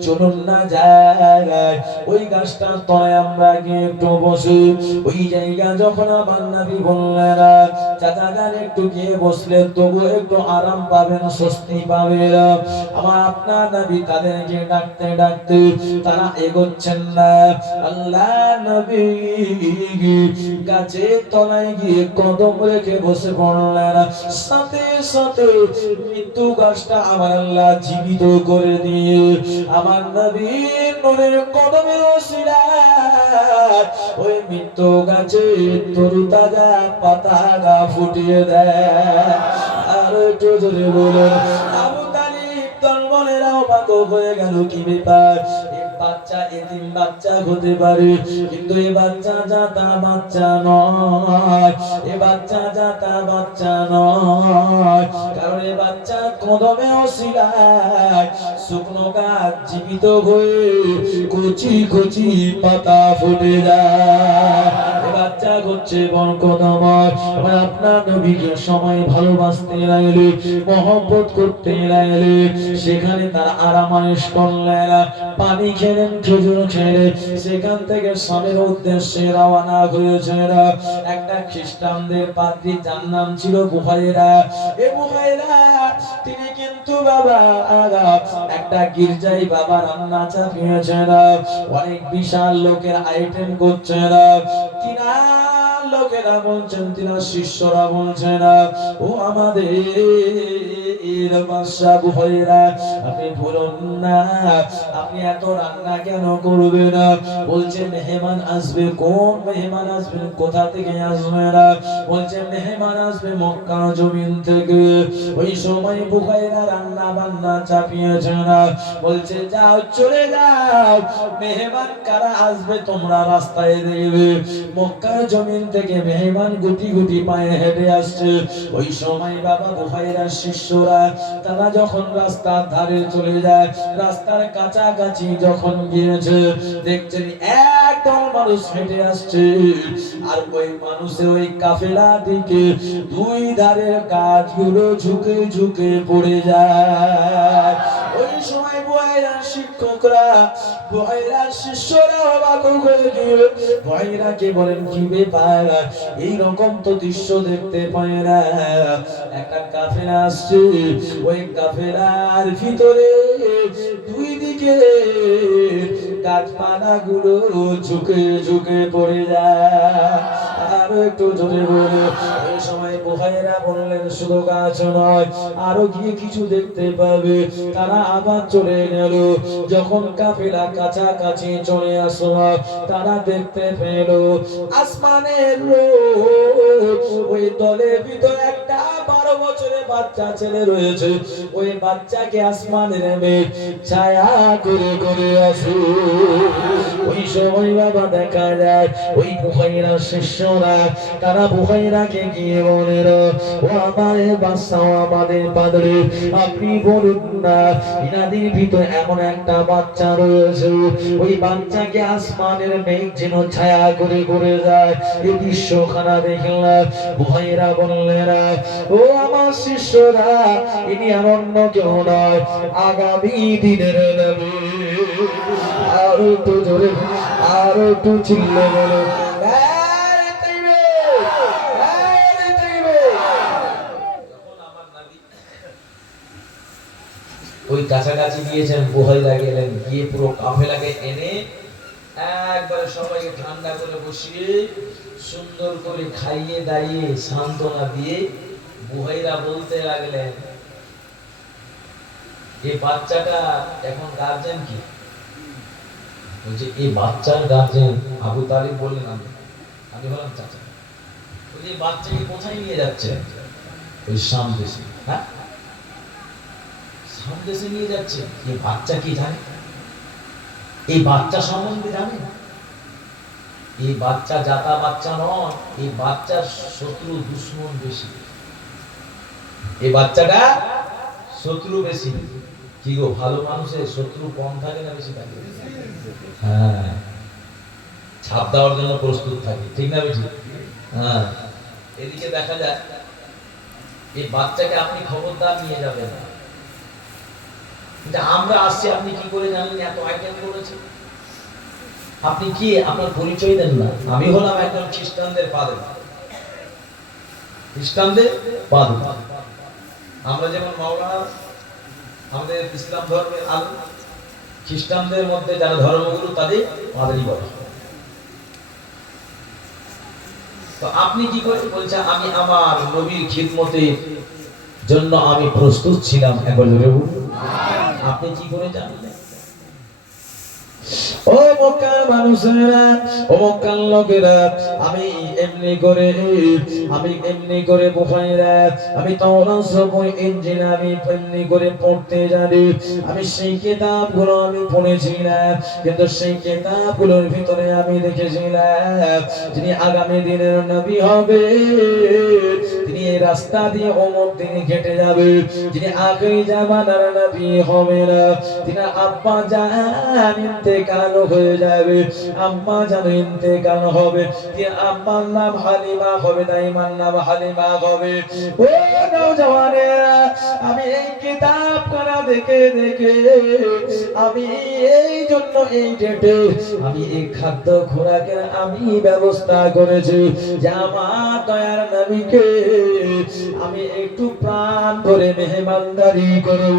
চলুন না জায়গায় ওই গাছটার তলায় আমরা গিয়ে একটু বসি। ওই জায়গা যখন আমার নবী বললেন, চাচা যান একটু গিয়ে বসলে তবু একটু আরাম পাবেন, স্বস্তি পাবেন, আমার আপনার নবী তাদেরকে ডাকতে ডাকতে তারা এগোচ্ছেন না। আল্লাহ নবী গাছের তলায় গিয়ে কদম রেখে বসে পড়লেন, সাথে সাথে মৃত্যু গাছটা আমার আল্লাহ জীবিত করে দিয়ে আমার নবীর নূরের কদমের ওসিলায় ওই মৃত্যু গাছে তরুতাজা পাতা গা ফুটিয়ে দেয়। আর একটু জোরে বলুন, আবু তালিব দলবলেরা অবাক হয়ে গেল, কি ব্যাপার, বাচ্চা এতিম বাচ্চা হতে পারে, কিন্তু এই বাচ্চা জাতা বাচ্চা নয়, এ বাচ্চা জাতা বাচ্চা নয়, কারণ এ বাচ্চা কদমে ওসিলায় শুকনো গাছ জীবিত হয়ে কচি কচি পাতা ফুটে যায়। এ বাচ্চা হচ্ছে বরকতময়। আপনার নবীকে সময় ভালোবাসতে লাগলে, মহব্বত করতে লাগলে, সেখানে তার আরামায়েশ করলেন, পানি খেলেন, খেজুর খেলেন, সেখান থেকে স্বামীর উদ্দেশ্যে রওনা হয়েছেন। একটা খ্রিস্টানদের পাদ্রী, যার নাম ছিল বুহাইরা। এ বুহাইরা তিনি কিন্তু বাবা একটা গির্জায় বাবা রান্না চাপিয়েছেন, অনেক বিশাল লোকের আইটেম করছেন, তিনা লোকেরা বলছেন, তিনা শিষ্যরা বলছেন, ও আমাদের বাদশাহ বুহাইরা, আপনি ভুলুন না, আপনি এত রান্না কেন করবেন? বলছে মেহমান আসবে। কোন মেহমান আসবে? কোথা থেকে আসবে? না বলছে মেহমান আসবে মক্কা জমিন থেকে। ওই সময় বুখাইরা রান্না বান্না চাপিয়েছে না, বলছে যাও, চলে যাও, মেহমান কারা আসবে তোমরা রাস্তায় দেখবে। মক্কা জমিন থেকে মেহমান গুটি গুটি পায়ে হেঁটে আসছে। ওই সময় বাবা বুখাইরার শিষ্যরা তারা যখন রাস্তার ধারে চলে যায়, রাস্তার কাছাকাছি যখন গিয়েছে, দেখছেন একদল মানুষ হেঁটে আসছে, আর ওই মানুষের ওই কাফেলা দিকে দুই ধারের গাছগুলো ঝুঁকে ঝুঁকে পড়ে যায়। ওই সময় বুহাইরার শিক্ষকরা, বুহাইরার শিষ্যরা অবাক হয়ে গেল। বুহাইরাকে বলেন, কি ব্যাপার, এই রকম তো দৃশ্য দেখতে পায় না। একটা কাফেলা আসছে, ওই কাফেলার ভিতরে দুই দিকে গাছপালা গুলো ঝুঁকে ঝুঁকে পড়ে যায়। আরো একটু জোরে বলে। এই সময় বুহাইরা বললেন, শুধু গাছ নয়, আরো গিয়ে কিছু দেখতে পাবে। তারা আবার চলে গেল। যখন কাফেলা কাছাকাছি চলে আসলো, তারা দেখতে পেল আসমানের ওই দলের ভিতরে একটা 12 বছরের বাচ্চা ছেলে রয়েছে। ওই বাচ্চাকে আসমানের মেঘ ছায়া করে করে আসে। ওই সময় বাবা দেখা যায় ওই বুখাইরা শিষ্যরা তারা বুখাইরাকে গিয়ে বলেন, ও আমার বাদশা, আমাদের পাদরে আপনি বলুন না, ইনাদের ভিতরে এমন একটা বাচ্চা রয়েছে, ওই বাচ্চাকে আসমানের মেঘ যেন ছায়া করে করে যায়। এই দৃশ্যখানা দেখলাম। বুখাইরা বললেন, ও আমার শিষ্যরা, ইনি আর অন্য কেউ নয়, আগামী দিনের নবী। আর একটু জোরে, আর একটু চিল্লে বলো, ওই কাছাকাছি গিয়েছেন, বুহাইরা গেলেন, গিয়ে পুরো কাফেলাকে এনে একবারে সবাইকে ঠান্ডা করে বসিয়ে সুন্দর করে খাইয়ে দাইয়ে সান্ত্বনা দিয়ে বুহাইরা বলতে লাগলেন, এই বাচ্চাটা এখন গার্জেন কি? বলছে এই বাচ্চার গার্জেন আবু তালিব। বললেন আমি বললাম চাচা, বলছে এই বাচ্চাকে কোথায় নিয়ে যাচ্ছে? ওই শাম দেশে। হ্যাঁ, শাম দেশে নিয়ে যাচ্ছে। এই বাচ্চা কি জানে? এই বাচ্চা সম্বন্ধে জানে? এই বাচ্চা জাতা বাচ্চা নয়, এই বাচ্চার শত্রু দুশ্মন বেশি। এই বাচ্চাটা শত্রু বেশি। কি গো, ভালো মানুষের শত্রু কম থাকে না বেশি থাকে? হ্যাঁ, ছাপ দেওয়ার জন্য প্রস্তুত থাকে, ঠিক না বেশি? হ্যাঁ, এদিকে দেখা যায় এই বাচ্চাকে আপনি খবরদার নিয়ে যাবেন না। কিন্তু আমরা আসছি, আপনি কি করে জানেন এত আইটেম করেছে? আপনি কি, আপনার পরিচয় দেন না। আমি হলাম একজন খ্রিস্টানদের পাদ্রী, খ্রিস্টানদের পাদ্রী। আমরা যেমন মাওলানা, আমাদের ইসলাম ধর্মের আলো, খ্রিস্টানদের মধ্যে যারা ধর্মগুরু তাদের পাদ্রী বলা। তো আপনি কি করে? বলছে আমি আমার নবীর খিদমতের জন্য আমি প্রস্তুত ছিলাম। একবার জোরে বলুন, আপনি কি করে জানলেন? ও মক্কার মানুষেরা, ও মক্কার লোকেরা, আমি এমনি করে বুখাইরা, আমি তাওরাত বই, ইনজিল আমি এমনি করে পড়তে জানি। আমি সেই কিতাবগুলো আমি পড়েছিলাম, কিন্তু সেই কিতাবগুলোর ভিতরে আমি দেখেছিলাম যিনি আগামী দিনের নবী হবে, তিনি এই রাস্তা দিয়ে ওমর তিনি হেঁটে যাবে, যিনি আখিরি জামানার নবী হবে না, তিনি আব্বা জান ইন্তেকাল হয়ে যাবে, আম্মা জান ইন্তেকাল হবে, তিনি আম্মার নাম হালিমা হবে, দাইমার নাম হালিমা হবে। ও নওজওয়ানেরা, আমি এই কিতাব করা দেখে দেখে আমি এই জন্য এই ডেটে আমি এই খাদ্য খোরাকের আমি ব্যবস্থা করেছি যে আমার দয়ার নবীকে আমি একটু প্রাণ ভরে মেহমানদারি করব।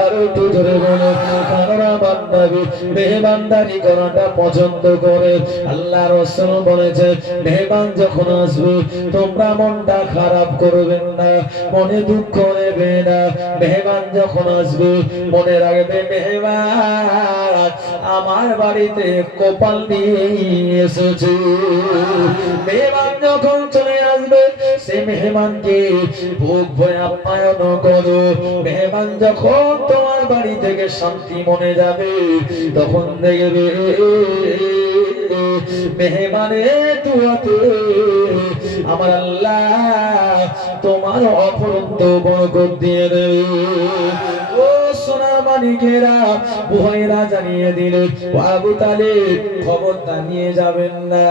আর একটু ধরে বলো, কারণ আমার নবী মেহমানদারি করাটা পছন্দ করে। আল্লাহ রাসূল বলেছে, মেহমান যখন আসবে তোমরা মনটা খারাপ করবেন না, মনে দুঃখ নেবে না। মেহমান যখন আসবে মনে রাখবে মেহমান আমার বাড়িতে কপাল নিয়ে এসেছে। মেহমান যখন চলে আসবে সে মেহমানকে বুক ভরে আপ্যায়ন করো। মেহমান যখন তোমার বাড়ি থেকে শান্তি মনে যাবে তখন দেখবে মেহমানের দুয়াতে আমার আল্লাহ তোমার অপরন্ত বরকত দিয়ে দেবে। ও সোনার মানিকেরা, বুহাইরা জানিয়ে দিল, ও আবু তালিব খবরটা নিয়ে যাবেন না।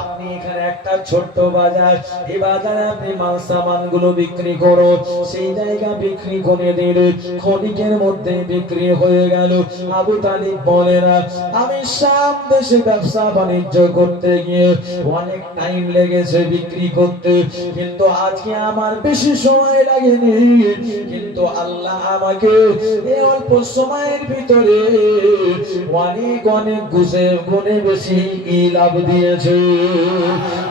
আপনি এখানে একটা ছোট্ট বাজার, এই বাজারে আপনি মাল সামান গুলো বিক্রি করো। সেই জায়গা বিক্রি করে দিল, ক্ষণিকের মধ্যে বিক্রি হয়ে গেল। আবু তালিব বলে না, আমি শাম দেশে ব্যবসা বাণিজ্য করতে গিয়ে অনেক টাইম লেগেছে বিক্রি করতে, কিন্তু আজকে আমার বেশি সময় লাগেনি, কিন্তু আল্লাহ আমাকে এই অল্প সময়ের ভিতরে অনেক অনেক গুণে বেশি লাভ দিয়েছে।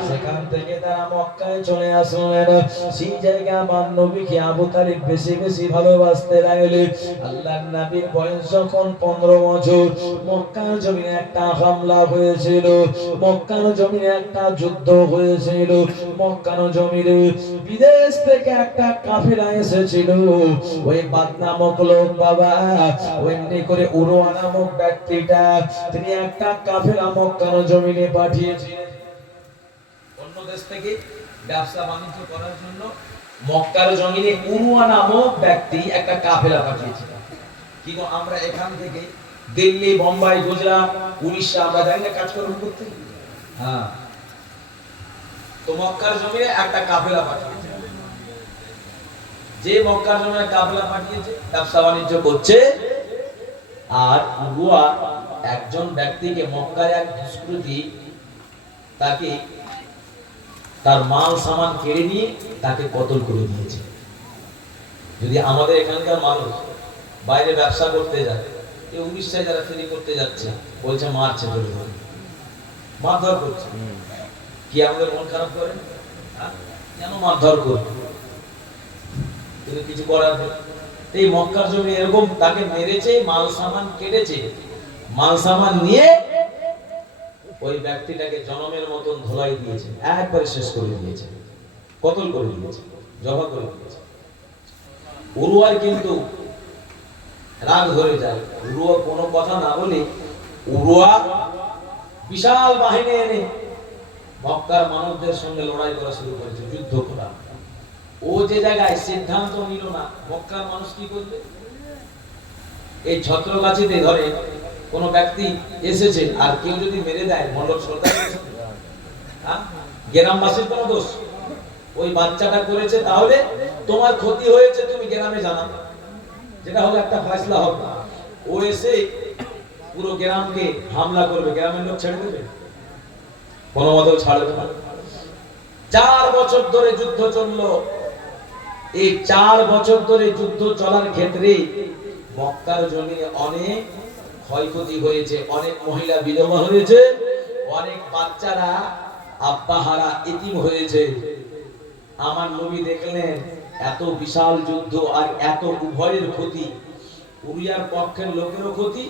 সেখান থেকে তারা মক্কায় চলে আসলেন। সেই জায়গায় আমার নবীকে আবু তালিব বেশি বেশি ভালোবাসতে লাগলেন। আল্লাহর নবীর বয়স যখন 15 বছর, মক্কার জমিনে একটা হামলা হয়েছিল, মক্কার জমিনে একটা যুদ্ধ হয়েছিল, মক্কার জমিনে বিদেশ থেকে একটা কাফেলা এসেছিল। ওই বাদ নামক লোক বাবা, এমনি করে উরওয়া নামক ব্যক্তিটা তিনি একটা কাফেলা মক্কার জমিনে পাঠিয়েছিলেন। অন্য দেশ থেকে ব্যবসা বাণিজ্য করার জন্য মক্কার জমিনে উরওয়া নামক ব্যক্তি একটা কাফেলা পাঠিয়েছিল। কিন্তু আমরা এখান থেকে দিল্লি, বোম্বাই, গুজরাট, উড়িষ্যা আমরা যাই না কাজকর্ম করতে। হ্যাঁ, তো মক্কার জমিনে একটা কাফেলা পাঠিয়েছে। যে মক্কার জমিনে কাফেলা পাঠিয়েছে ব্যবসা বাণিজ্য করছে, আর উরওয়া একজন ব্যক্তিকে মক্কার এক দুষ্কৃতী তাকে তার মাল সামান কেড়ে নিয়ে তাকে কতল করে দিয়েছে। যদি আমাদের এখানকার মানুষ বাইরে ব্যবসা করতে যায়, এই উড়িষ্যায় যারা ফেরি করতে যাচ্ছে বলছে মারছে, ধরে ধরে মারধর করছে, কি আমাদের মন খারাপ করে? কেন মারধর করবে? কিন্তু কিছু করার নেই। এই মক্কার জমি এরকম তাকে মেরেছে, মাল সামান কেটেছে, মাল সামান নিয়ে ওই ব্যক্তিটাকে জনমের মতন ধোলাই দিয়েছে, একবারে শেষ করে দিয়েছে, কতল করে দিয়েছে, জবা করে দিয়েছে। উরওয়ার কিন্তু রাগ ধরে যায়। উরওয়া কোনো কথা না বলে উরওয়া বিশাল বাহিনী এনে মক্কার মানুষদের সঙ্গে লড়াই করা শুরু করেছে, যুদ্ধ করা। ও যে জায়গায় সিদ্ধান্ত নিল না, মক্কার মানুষ কি করবে? এই ছত্রগাছিতে ধরে কোন ব্যক্তি এসেছে আর কেউ যদি মেরে দেয়, মন্ডল সরকার, গ্রামবাসীর কোন দোষ? ওই বাচ্চাটা করেছে, তাহলে তোমার ক্ষতি হয়েছে, তুমি গ্রামে জানাবে, যেটা হলো একটা ফয়সালা হবে। ও এসে পুরো গ্রামকে হামলা করবে, গ্রামের লোক ছেড়ে দেবে? কোনো মতেও ছাড়বে না। 4 বছর ধরে যুদ্ধ চললো। এই 4 বছর ধরে যুদ্ধ চলার ক্ষেত্রে মক্কার জমিনে অনেক ক্ষয়ক্ষতি হয়েছে, অনেক মহিলা বিধবা হয়েছে, অনেক বাচ্চারা আব্বাহারা এতিম হয়েছে। আমার নবী দেখলেন এত বিশাল যুদ্ধ আর এত উভয়ের ক্ষতি, উরিয়ার পক্ষের লোকেরও ক্ষতি,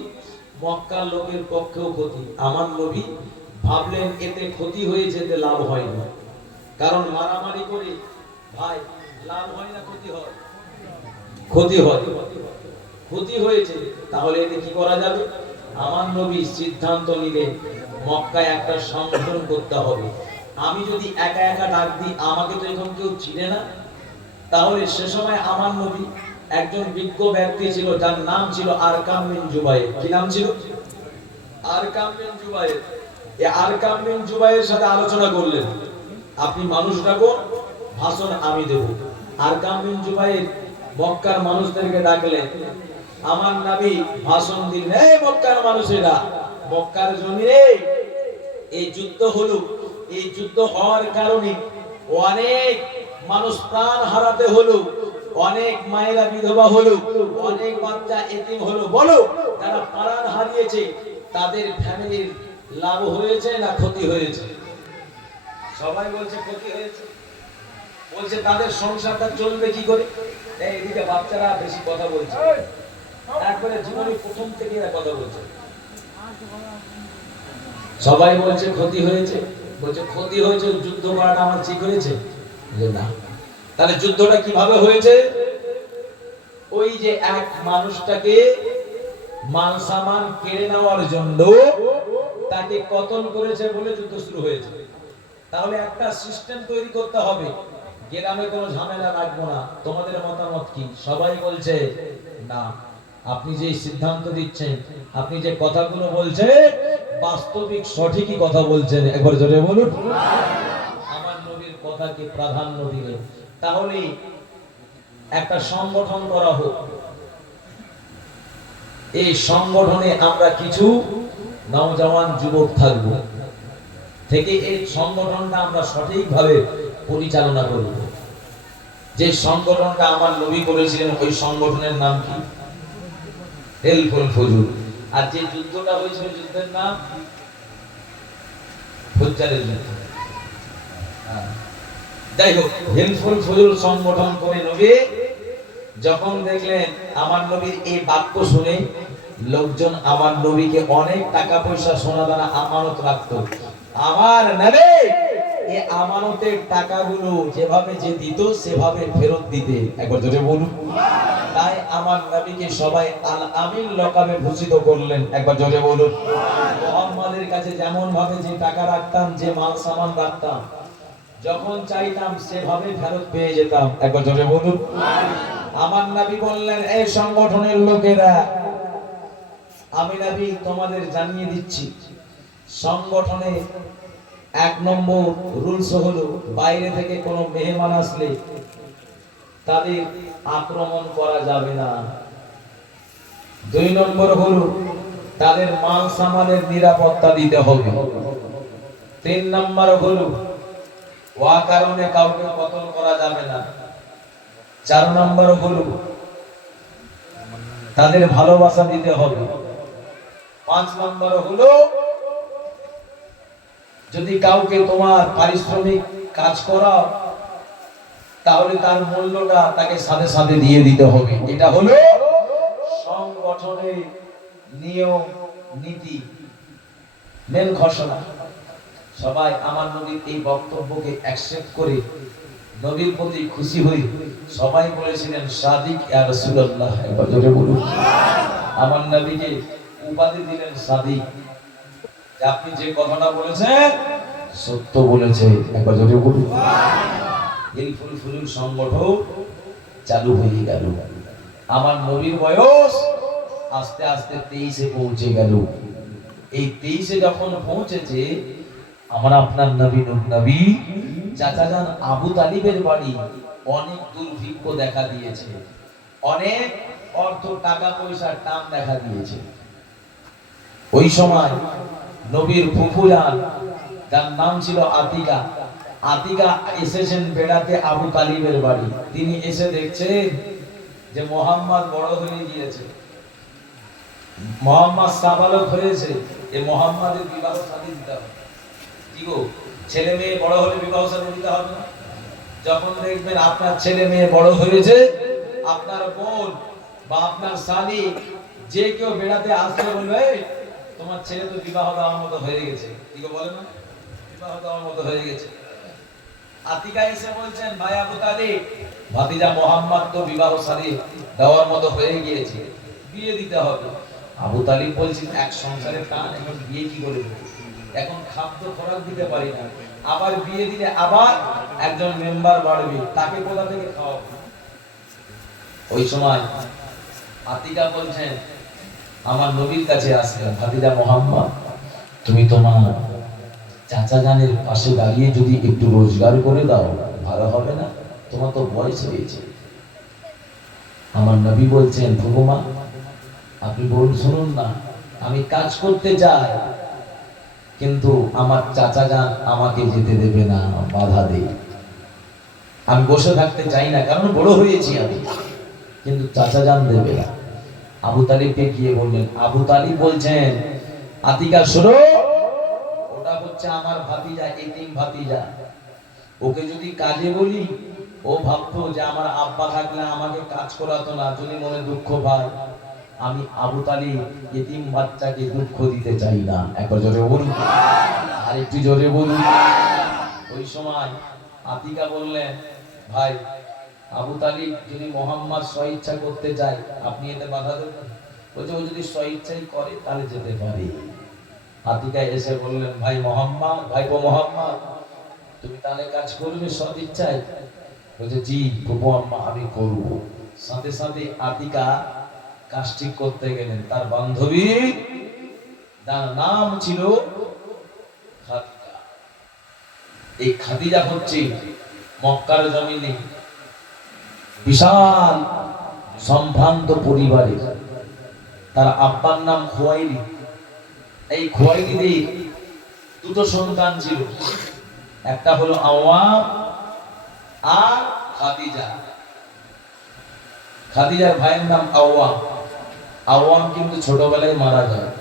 মক্কার লোকের পক্ষেও ক্ষতি। আমার নবী ভাবলেন এতে ক্ষতি হয়েছে, এতে লাভ হয় না। কারণ মারামারি করে ভাই লাভ হয় না, ক্ষতি হয়? ক্ষতি হয়। ক্ষতি হয়েছে, তাহলে এতে কি করা যাবে? আমার নবী সিদ্ধান্ত নিলেন মক্কায় একটা সংগঠন করতে হবে। আমি যদি একা একা ডাক দিই, আমাকে তো এখন কেউ চিনে না। তাহলে সে সময় আমার নবী একজন বিজ্ঞ ব্যক্তি ছিল, যার নাম ছিল আরকাম বিন জুবাইর। কি নাম ছিল? আরকাম বিন জুবাইর। এই আরকাম বিন জুবাইরের সাথে আলোচনা করলেন, আপনি মানুষ ডাকুন, ভাষণ আমি দেব। আরকাম বিন জুবাইর মক্কার মানুষদেরকে ডাকলেন। আমার নবী ভাষণ দিলেন, এই মক্কার মানুষেরা, মক্কার জমিনে এই যুদ্ধ হলো, এই যুদ্ধ হওয়ার কারণে অনেক মানুষ প্রাণ হারাতে হলো, অনেক মায়েরা বিধবা হলো, অনেক বাচ্চা এতিম হলো। বলো, যারা প্রাণ হারিয়েছে তাদের ফ্যামিলির লাভ হয়েছে না ক্ষতি হয়েছে? সবাই বলছে ক্ষতি হয়েছে। বলছে তাদের সংসারটা চলবে কি করে? এইদিকে বাচ্চারা বেশি কথা বলছে, একবারে জীবনে প্রথম থেকে এরা কথা বলছে। সবাই বলছে ক্ষতি হয়েছে। বলছে ক্ষতি হয়েছে, যুদ্ধ করাটা আমার ঠিক হয়েছে? না। তাহলে যুদ্ধটা কিভাবে হয়েছে? ওই যে এক মানুষটাকে মাল সামান কেড়ে নেওয়ার জন্য তাকে কতল করেছে বলে যুদ্ধ শুরু হয়েছে। তাহলে একটা সিস্টেম তৈরি করতে হবে, গ্রামে কোনো ঝামেলা রাখবো না। তোমাদের মতামত কি? সবাই বলছে না, আপনি যে সিদ্ধান্ত দিচ্ছেন, আপনি যে কথাগুলো বলছেন, বাস্তবিক সঠিকই কথা বলছেন। একবার জোরে বলুন। আমার নবীর কথাকে প্রাধান্য দিলে তাহলে একটা সংগঠন করা হোক। এই সংগঠনে আমরা কিছু নওজওয়ান যুবক থাকব, থেকে এই সংগঠনটা আমরা সঠিকভাবে পরিচালনা করব। যে সংগঠনটা আমার নবী করেছিলেন, ওই সংগঠনের নাম কি? হেল্পফুল ফজুল। আর যে যুদ্ধটা হয়েছিল, যুদ্ধের নাম ফুজ্জারের যুদ্ধ। যাই হোক, হেল্পফুল ফজল সংগঠন করে নবী যখন দেখলেন আমার নবীর এই বাক্য শুনে লোকজন আমার নবীকে অনেক টাকা পয়সা সোনা দানা আমানত রাখতো, আমার নবী এই আমানতের টাকাগুলো যেভাবে যে দিত সেভাবে ফেরত দিতে, একবার জোরে বলুন। তাই আমার নবীকে সবাই আল আমিন লকাবে ভূষিত করলেন, একবার জোরে বলুন। মুহাম্মাদের কাছে যেমন ভাবে যে টাকা রাখতাম, যে মাল সামান রাখতাম, যখন চাইতাম সেভাবে ফেরত পেয়ে যেতাম, একবার জোরে বলুন। আমার নবী বললেন, এই সংগঠনের লোকেরা, আমি নবী তোমাদের জানিয়ে দিচ্ছি, সংগঠনে 1 নম্বর রুলস হলো বাইরে থেকে কোনো মেহমান আসলে তাদের আক্রমণ করা যাবে না। 2 নম্বর হলো তাদের মাল সামানের নিরাপত্তা দিতে হবে। 3 নম্বর হলো ওয়া কারণে কাউকে কতল করা যাবে না। 4 নম্বর হলো তাদের ভালোবাসা দিতে হবে। 5 নম্বর হলো যদি কাউকে তোমার পারিশ্রমিক কাজ করাও তাহলে তার মূল্যটা তাকে সাথে সাথে দিয়ে দিতে হবে। এটা হলো সংগঠনের নিয়ম নীতি, মেন ঘোষণা। সবাই আমার নবীর এই বক্তব্যকে অ্যাকসেপ্ট করে নবীর প্রতি খুশি হয়ে সবাই বলেছিলেন সাদিক ইয়া রাসূলুল্লাহ, একবার জোরে বলুন। আমার নবীকে উপাধি দিলেন সাদিক, যে আপনি যে কথাটা বলেছেন সত্য বলেছে, একবার জোরে বলুন। এই ফুলফুল সংগঠন চালু হয়ে গেল। আমার নবীর বয়স আস্তে আস্তে 23-এ পৌঁছে গেল। এই 23-এ যখন পৌঁছেছে, আমার আপনার নবী নূর নবী চাচা যান আবু তালিবের বাড়ি অনেক দুর্ভিক্ষ দেখা দিয়েছে, অনেক অর্থ টাকা পয়সার টান দেখা দিয়েছে। ওই সময় নবীর ফুফু যান, যার নাম ছিল আতিকা, আতিকা এসেছেন বেড়াতে আবু তালিবের বাড়ি। তিনি এসে দেখছেন যে মোহাম্মদ বড় হয়ে গিয়েছে, মোহাম্মদ সাবালক হয়েছে, এই মোহাম্মদের বিবাহ শাদী দিতে হবে। কি গো, ছেলে মেয়ে বড় হলে বিবাহ শাদী দিতে হবে না? যখন দেখবেন আপনার ছেলে মেয়ে বড় হয়েছে, আপনার বোন বা আপনার শালী যে কেউ বেড়াতে আসলে বলবে, তোমার ছেলে তো বিবাহ দেওয়ার মতো হয়ে গেছে। কি গো, বলে না, বিবাহ দেওয়ার মতো হয়ে গেছে। আতিকা এসে বলছেন, ভাই আবু তালিব, ভাতিজা মোহাম্মদ তো বিবাহ শাদী দেওয়ার মতো হয়ে গিয়েছে, বিয়ে দিতে হবে। আবু তালিব বলছেন, এক সংসারের টান, এখন বিয়ে কি করে দেব? এখন খাদ্য খোরাক দিতে পারি না, আবার বিয়ে দিলে আবার একজন মেম্বার বাড়বে, তাকে কোথা থেকে খাওয়াবো? ওই সময় আতিকা বলছেন, আমার নবীর কাছে আসলেন, ভাতিজা মোহাম্মদ, তুমি তোমার চাচা জানের পাশে দাঁড়িয়ে যদি একটু রোজগার করে দাও ভালো হবে না? তোমার তো বয়স হয়েছে। আমার নবী বলছেন, ভগমা আপনি বলুন, শুনুন না, আমি কাজ করতে চাই, কিন্তু আমার চাচা যান আমাকে যেতে দেবে না, বাধা দেয়। আমি বসে থাকতে চাই না, কারণ বড় হয়েছি আমি, কিন্তু চাচা যান দেবে না। আবু তালিবকে গিয়ে বললেন, আবু তালিব বলছেন, আতিকা শোনো, ওটা হচ্ছে আমার ভাতিজা, এতিম ভাতিজা, ওকে যদি কাজে বলি ও ভাবতো যে আমার আব্বা থাকলে আমাকে কাজ করাতো না, যদি মনে দুঃখ পায়। আমি আবু তালিব এতিম বাচ্চাকে দুঃখ দিতে চাই না, একবার জোরে বলুন, আর একটু জোরে বলুন। ওই সময় আতিকা বললেন, ভাই আবু তালিব যদি মোহাম্মদ স্বইচ্ছা করতে যায় আপনি এতে বাধা দেবেন? বলছে, ও যদি স্বইচ্ছাই করে তাহলে যেতে পারে। আতিকা এসে বললেন, ভাই মোহাম্মদ, ভাইপো মোহাম্মদ, তুমি তাহলে কাজ করবে সৎ ইচ্ছায়? বলছে, জি প্রভু আম্মা, আমি করব। সাথে সাথে আতিকা কাজ ঠিক করতে গেলেন। তার বান্ধবী, তার নাম ছিল খাদিজা। এই খাদিজা হচ্ছে মক্কার জমিনে বিশাল সম্ভ্রান্ত পরিবারের। তার আব্বার নাম খুয়াইলিদ। এই খুয়াইলিদের 2টো সন্তান ছিল, একটা হলো আওয়াম আর খাদিজা। খাদিজার ভাইয়ের নাম আওয়াম। আওয়াম কিন্তু ছোটবেলায় মারা যায়।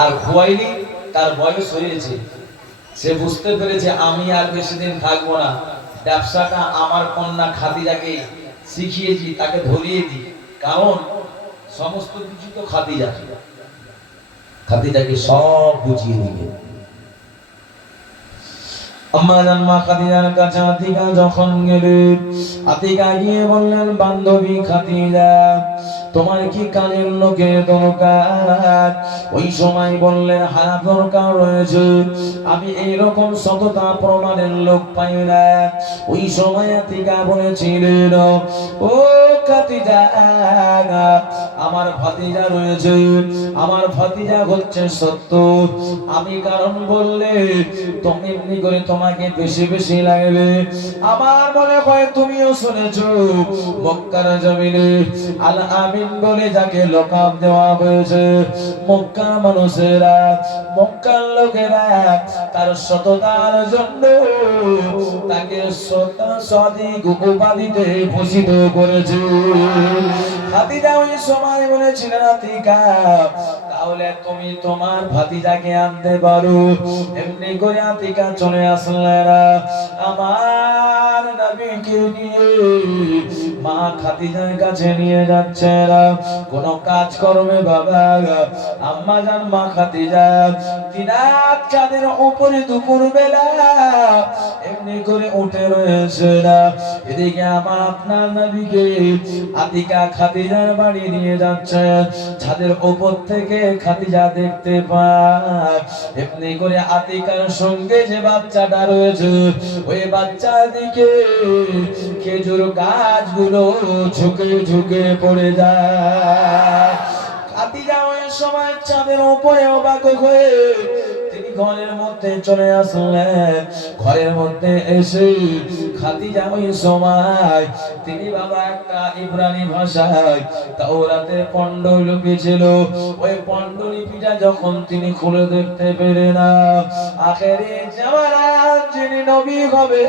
আর খুয়াইলিদ তার বয়স হয়েছে, সে বুঝতে পেরেছে আমি আর বেশি দিন থাকবো না, ব্যবসাটা আমার কন্যা খাদিজাকে শিখিয়েছি, তাকে ধরিয়ে দিই, কারণ সমস্ত কিছু তো খাদিজাকে সব বুঝিয়ে দিবে। আম্মা জান মা খাদিজার কাছে আতিকা যখন গেলেন, আতিকা গিয়ে বললেন, বান্ধবী খাদিজা, তোমার কি কাজের লোকের দরকার? ওই সময় বললেন, হ্যাঁ দরকার রয়েছে, আমি এইরকম সততা প্রমাণের লোক পাই না। ওই সময় আতিকা বলেছিলেন, ও খাদিজা, আমার ভাতিজা রয়েছে, আমার ভাতিজা হচ্ছে সত্য, আমি কারণ বললে তুমি এমনি করে তোমাকে বেশি বেশি লাগবে। আমার মনে হয় তুমিও শুনেছো, মক্কার জমিনে আল আমিন বলে যাকে লকাব দেওয়া হয়েছে, মক্কার মানুষেরা, মক্কার লোকেরা তার সততার জন্য তাকে সাদিক উপাধিতে ভূষিত করেছে। খাদিজা ওই সময় বলেছিলেন, আতিকা, তাহলে তুমি তোমার ভাতিজাকে আনতে পারো। এমনি করে আতিকা চলে আসলেন আমার নবীকে নিয়ে, মা খাদিজার কাছে নিয়ে যাচ্ছেন। কোন কাজ করবে বাবা, আম্মা জান মা খাদিজা দিনাত চাঁদের উপরে দুপুর বেলা এমনি করে উঠে রয়েছে না। এদিকে আমার আপনার নবীকে আতিকা খাদিজার বাড়ি নিয়ে যাচ্ছে, ছাদের উপর থেকে খাদিজা দেখতে পায় এমনি করে আতিকার সঙ্গে যে বাচ্চাটা রয়েছে, ওই বাচ্চার দিকে খেজুর গাছগুলো ঝুঁকে ঝুঁকে পড়ে যায়। খাদিজা ওই সময় চাঁদের উপরে অবাক হয়ে তিনি ঘরের মধ্যে চলে আসলেন। ঘরের মধ্যে এসে খাদিজা ওই সময় তিনি বাবা একটা ইব্রানি ভাষায় তাওরাতে পান্ডুলিপি ছিল, ওই পান্ডুলিপিটা যখন তিনি খুলে দেখতে পেলেন না, আখেরি জামানার যিনি নবী হবে,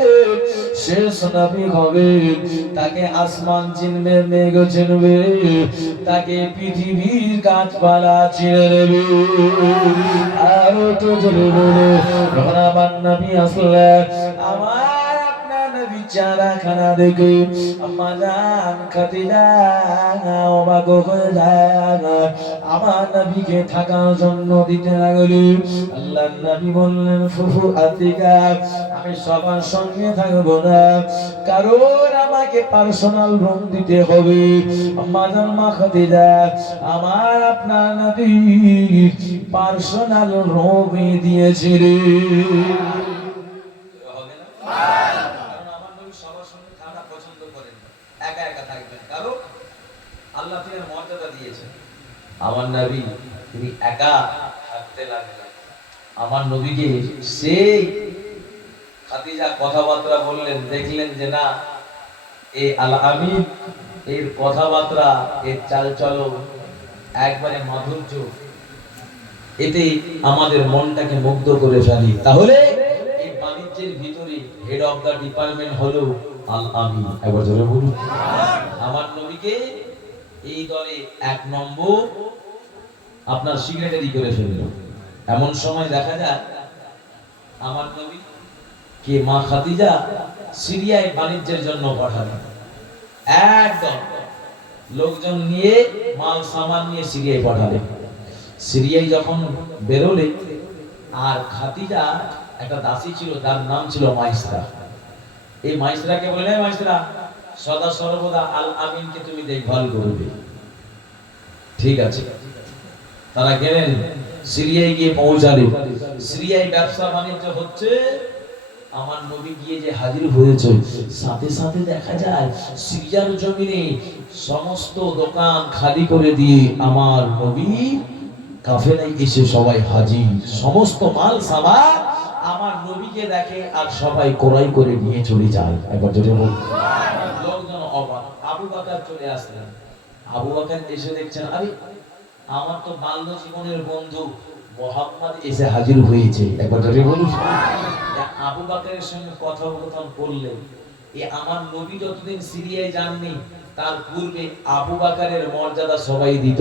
শেষ নবী হবে, তাকে আসমান চিনবে, মেঘ চিনবে, তাকে পৃথিবীর গাছপালা চিনে নেবে। আর তো জোরে বলে যখন আমার নবী আসলেন, আমার আপনার নবী চেহারাখানা দেখে আম্মা জান খাদিজা অবাক হয়ে যায়, আমার নবীকে থাকার জন্য দিতে লাগলেন। আল্লাহর নবী বললেন, ফুফু আতিকা, আমি সবার সঙ্গে থাকবো না, কারণ আমাকে পার্সোনাল রুম দিতে হবে। আম্মা জান মা খাদিজা আমার আপনার নবী পার্সোনাল রুম দিয়েছিলেন। কারণ আমার নবী সবার সঙ্গে থাকা পছন্দ করেন, একা একা থাকবেন, কারণ আল্লাহ থেকে মর্যাদা দিয়েছেন। আমার নবী তিনি একা থাকতে লাগলেন। আমার নবীকে সেই খাদিজা কথাবার্তা বললেন, দেখলেন যে না, এই আল আমিন এর কথাবার্তা, এর চালচলন একবারে মাধুর্য, এতে আমাদের মনটাকে মুগ্ধ করে ফেলি। তাহলে এই বাণিজ্যের ভিতরে হেড অফ দা ডিপার্টমেন্ট হলো আল আমিন। একবার জোরে বলুন। আমার নবীকে এই দলে 1 নম্বর আপনার সিক্রেটারি করে ফেলল। এমন সময় দেখা যায় আমার নবী কে মা খাদিজা সিরিয়ায় বাণিজ্যের জন্য পাঠালেন, একদম লোকজন নিয়ে মাল সামান নিয়ে সিরিয়ায় পাঠালেন। সিরিয়ায় যখন বেরোলে, আর খাদিজা একটা দাসী ছিল, তার নাম ছিল মাইসরা। এই মাইসরাকে বলে, মাইসরা সদা সর্বদা আল আমিনকে তুমি দেখভাল করবে। ঠিক আছে। তারা গেলেন, সিরিয়ায় গিয়ে পৌঁছালেন। সিরিয়ায় ব্যবসা বাণিজ্য হচ্ছে, আমার নবী গিয়ে যে হাজির হয়েছে, সাথে সাথে দেখা যায় সিরিয়ার জমিনে সমস্ত দোকান খালি করে দিয়ে আমার নবী কাফেলায় এসে সবাই হাজির, সমস্ত মাল সামান আমার নবীকে দেখে আর সবাই ক্রয় করে নিয়ে চলে যায়। একবার জোরে বলুন। লোকজন অবাক। আবু বকর চলে আসলেন। আবু বকর এসে দেখছেন, আরে আমার তো বাল্য জীবনের বন্ধু মুহাম্মদ এসে হাজির হয়েছে। একবার জোরে বলুন। আবু বকরের সঙ্গে কথোপকথন করলেন, এ আমার নবী যতদিন সিরিয়ায় যাননি তার পূর্বে আবু বকরের মর্যাদা সবাই দিত,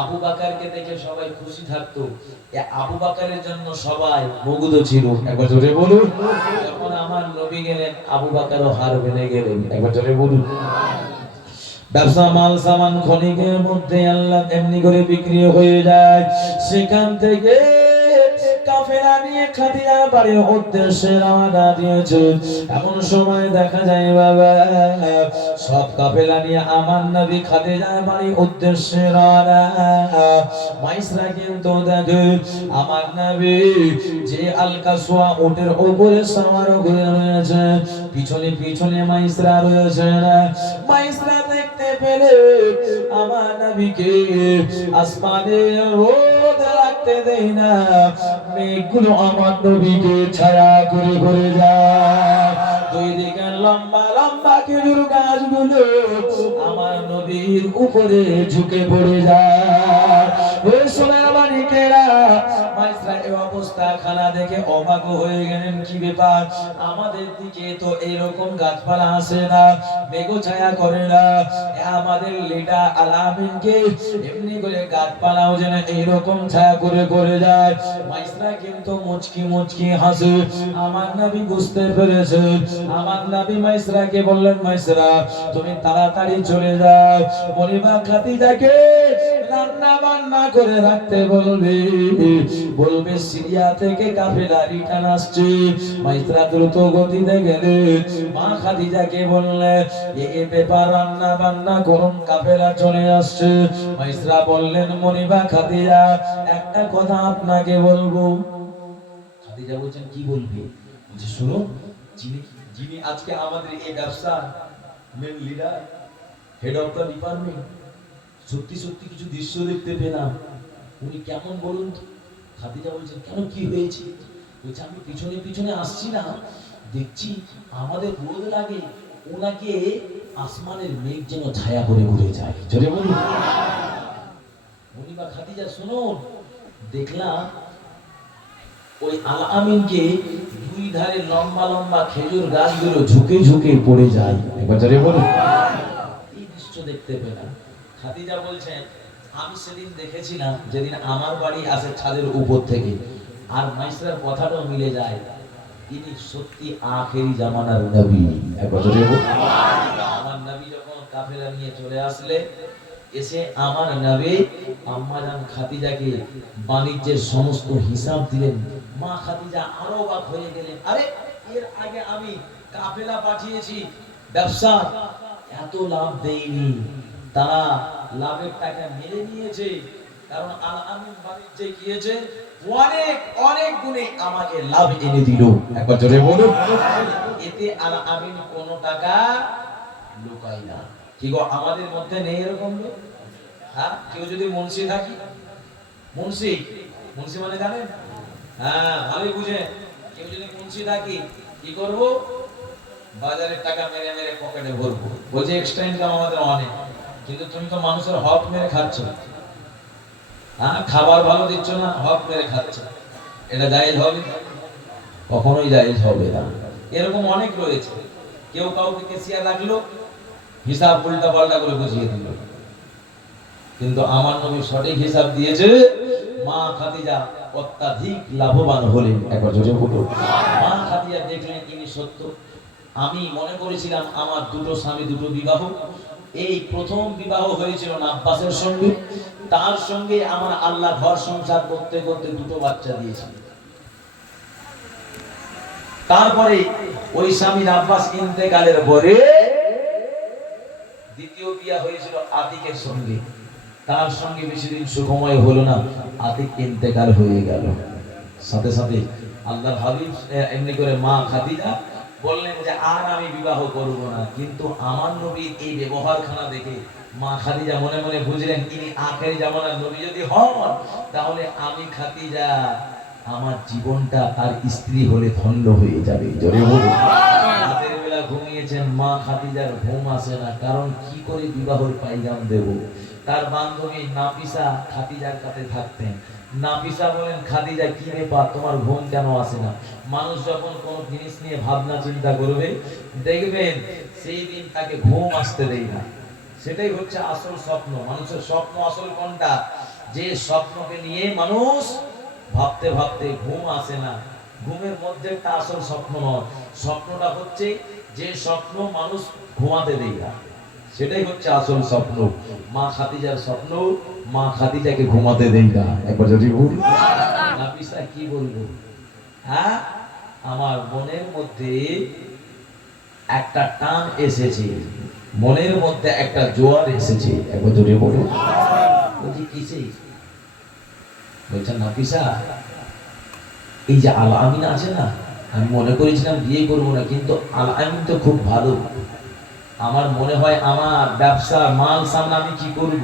আবু বকরকে দেখে সবাই খুশি থাকতো, এ আবু বকরের জন্য সবাই মুগ্ধ ছিল। একবার জোরে বলুন। যখন আমার নবী গেলেন আবু বকরও হার মেনে গেলেন। একবার জোরে বলুন। ব্যবসা মাল সামান ক্ষণিকের মধ্যে আল্লাহ এমনি করে বিক্রি হয়ে যায়। সেখান থেকে কাফেলা নিয়ে খাদিজা বাড়ির উদ্দেশ্যে রওনা দিয়েছে। এমন সময় দেখা যায় বাবা সব কাফেলা নিয়ে আমার নবী খাদিজা বাড়ির উদ্দেশ্যে রওনা। মাইসরা কিন্তু দেখে আমার নবী যে আল কাসওয়া উটের উপরে সওয়ার হয়ে রয়েছে, পিছনে পিছনে মাইসরা রয়েছে। মাইসরা দেখতে পেলে আমার নবীকে আসমানে রোদ লাগতে দেয় না, মেঘগুলো আমার নবীকে ছায়া করে করে যায়। দুই দিকে লম্বা লম্বা খেজুর গাছগুলো আমার নবীর উপরে ঝুঁকে পড়ে যায়। ওই সোনার মানিকেরা মাইসরা এই অবস্থা খানা দেখে অবাক হয়ে গেলেন, কি ব্যাপার, আমাদের দিকে তো এরকম গাছপালা আসে না, মেঘ ছায়া করে না, আমাদের লিডার আলামিনকে এমনি করে গাছপালাও যেন এইরকম ছায়া করে করে যায়। মাইসরা কিন্তু মুচকি মুচকি হাসে। আমার নবী বুঝতে পেরেছে। আমার নবী মাইসরাকে বললেন, মাইসরা তুমি তাড়াতাড়ি চলে যাও, মনিবা খাদিজাকে রান্না বান্না করে রাখতে বলবে, বলবে সিরিয়া থেকে কাফেলা রিটার্ন আসছে। মাইসরা দ্রুত গতিতে গেলে মা খাদিজাকে বললেন, এই ব্যাপার রান্না বান্না করুন, কাফেলা চলে আসছে। মাইসরা বললেন, মনিবা খাদিজা একটা কথা আপনাকে বলবো। খাদিজা বলছেন, কি বলবি? বলছে, শুনুন, যিনি যিনি আজকে আমাদের এই ব্যবসা main leader, head of the department, সত্যি সত্যি কিছু দৃশ্য দেখতে পেলাম, উনি কেমন বলুন তো? খাদিজা বলছেন, কেন, কি হয়েছে? বলছে, আমি পিছনে পিছনে আসছি না, দেখছি আমাদের রোদ লাগে, ওনাকে আসমানের মেঘ যেন ছায়া করে ঘুরে যায়। জোরে বলুন। মনিবা খাদিজা শুনুন, দেখলাম ওই আল আমিনকে দুই ধারে লম্বা লম্বা খেজুর গাছগুলো ঝুঁকে ঝুঁকে পড়ে যায়। একবার জোরে বলুন। এই দৃশ্য দেখতে পেলাম। খাদিজা বলছেন, আমি সেদিন দেখেছিলাম যেদিন আমার বাড়ি আসে ছাদের উপর থেকে, আর মাইসরার কথাটাও মিলে যায়, তিনি সত্যি আখেরি জামানার নবী। একবার জোরে বলুন। আমার নবী যখন কাফেলা নিয়ে চলে আসলে, এসে আমার নবী আম্মাজান খাদিজাকে বাণিজ্যের সমস্ত হিসাব দিলেন। মা খাদিজা আরো অবাক হয়ে গেলেন, আরে এর আগে আমি কাফেলা পাঠিয়েছি, ব্যবসা এত লাভ দেয়নি, তারা লাভের টাকা মেরে নিয়েছে, কারণ আল আমিন বাণিজ্যে গিয়েছে, অনেক অনেক গুণে আমাকে লাভ এনে দিল। একবার জোরে বলুন। এতে আল আমিন কোনো টাকা লুকাই না। কি গো, আমাদের মধ্যে নেই এরকম লোক? হ্যাঁ, কেউ যদি মুন্সি থাকি, মুন্সি মুন্সি মানে জানেন? হ্যাঁ, ভালোই বুঝে। কেউ যদি মুন্সি থাকি, কি করব? বাজারের টাকা মেরে মেরে পকেটে ভরবো। বলছে এক্সট্রা ইনকাম আমাদের অনেক, কিন্তু তুমি তো মানুষের হক মেরে খাচ্ছ। হ্যাঁ, খাবার ভালো দিচ্ছ না, হক মেরে খাচ্ছ, এটা জায়েজ হবে? কখনোই জায়েজ হবে না। এরকম অনেক রয়েছে। কেউ কাউকে কেসিয়ার রাখলো, হিসাব উল্টা পাল্টা করে বুঝিয়ে দিল, কিন্তু আমার নবী সঠিক হিসাব দিয়েছে। মা খাদিজা অত্যাধিক লাভবান হলেন। একবার জোরে বলুন। মা খাদিজা দেখলেন ইনি সত্য। আমি মনে করেছিলাম আমার দুটো স্বামী, দুটো বিবাহ, এই প্রথম বিবাহ হয়েছিল আব্বাসের সঙ্গে, তার সঙ্গে আমার আল্লাহ ঘর সংসার করতে করতে দুটো বাচ্চা দিয়েছিল। তারপরে ওই স্বামী আব্বাস ইন্তেকালের পরে দ্বিতীয় বিয়ে হয়েছিল আতিকের সঙ্গে, তার সঙ্গে বেশি দিন সুখময় হলো না, আতিক ইন্তেকাল হয়ে গেল। সাথে সাথে আল্লাহর হাবিব এমনি করে মা খাদিজা বললেন যে আর আমি বিবাহ করব না, কিন্তু আমার নবীর এই ব্যবহারখানা দেখে মা খাদিজা মনে মনে বুঝলেন ইনি আখেরি জামানার নবী যদি হন, তাহলে আমি খাদিজা আমার জীবনটা তার স্ত্রী হলে ধন্য হয়ে যাবে। জোরে বলুন। রাতের বেলা ঘুমিয়েছেন, মা খাদিজার ঘুম আসে না, কারণ কি করে বিবাহের পাইগাম দেব। তার বান্ধবী নাফিসা খাদিজার কাছে থাকতেন, নাফিসা বলেন, খাদিজা কি ব্যাপার, তোমার ঘুম কেন আসে না? মানুষ যখন কোনো জিনিস নিয়ে ভাবনা চিন্তা করবে, দেখবেন সেই দিন তাকে ঘুম আসতে দেয় না। সেটাই হচ্ছে আসল স্বপ্ন। মানুষের স্বপ্ন আসল কোনটা? যে স্বপ্নকে নিয়ে মানুষ ভাবতে ভাবতে ঘুম আসে না। ঘুমের মধ্যে একটা আসল স্বপ্ন নয়, স্বপ্নটা হচ্ছে যে স্বপ্ন মানুষ ঘুমাতে দেয় না, সেটাই হচ্ছে আসল স্বপ্ন। মা খাদিজার স্বপ্ন, মা খাদিজাকে ঘুমাতে দেয় না। একবার যদি বলি নাফিসা কি বলবো, হ্যাঁ আমার মনের মধ্যে একটা টান এসেছে, মনের মধ্যে একটা জোয়ার এসেছে। একবার যদি বলি, বলছি কিসে? বলছেন নাফিসা, এই যে আল আমিন আছে না, আমি মনে করেছিলাম বিয়ে করবো না, কিন্তু আল আমিন তো খুব ভালো। আমার মনে হয় আমার ব্যবসা মাল সামনে আমি কি করব,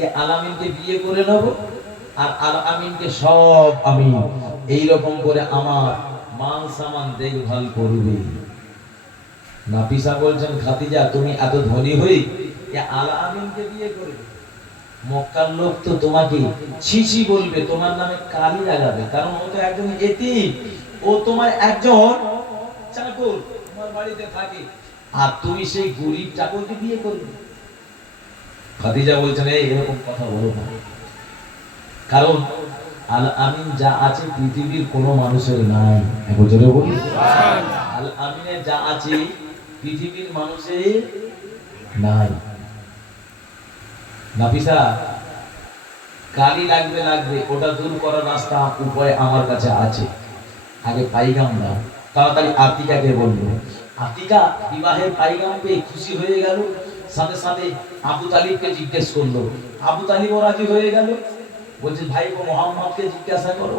এই আল আমিনকে বিয়ে করে নেব, আর আল আমিনকে সব আমি এইরকম করে আমার মাল সামান দেখভাল করবে। নাফিসা বলছেন, খাদিজা তুমি এত ধনী হই এই আল আমিনকে বিয়ে করবে? মক্কার লোক তো তোমাকে ছিছি বলবে, তোমার নামে কালি লাগাবে, কারণ ও তো একজন এতিম, ও তোমার একজন চাকর, তোমার বাড়িতে থাকে, আর তুমি সেই গরিব চাকরকে বিয়ে করবে? খাদিজা বলছেন, এই এরকম কথা বলো না, কারণ আল আমিন যা আছে পৃথিবীর কোনো মানুষের নাই। একবার জোরে বলি, আল আমিনের যা আছে পৃথিবীর মানুষের নাই। নাফিসা, কালি লাগবে লাগবে, ওটা দূর করার রাস্তা উপায় আমার কাছে আছে। আগে পাইগাম দাও। তাড়াতাড়ি আতিকাকে বললো। আতিকা বিবাহের পাইগাম পেয়ে খুশি হয়ে গেল, সাথে সাথে আবু তালিবকে জিজ্ঞেস করলো। আবু তালিবও রাজি হয়ে গেল, বলছে ভাই গো মোহাম্মদকে জিজ্ঞাসা করো,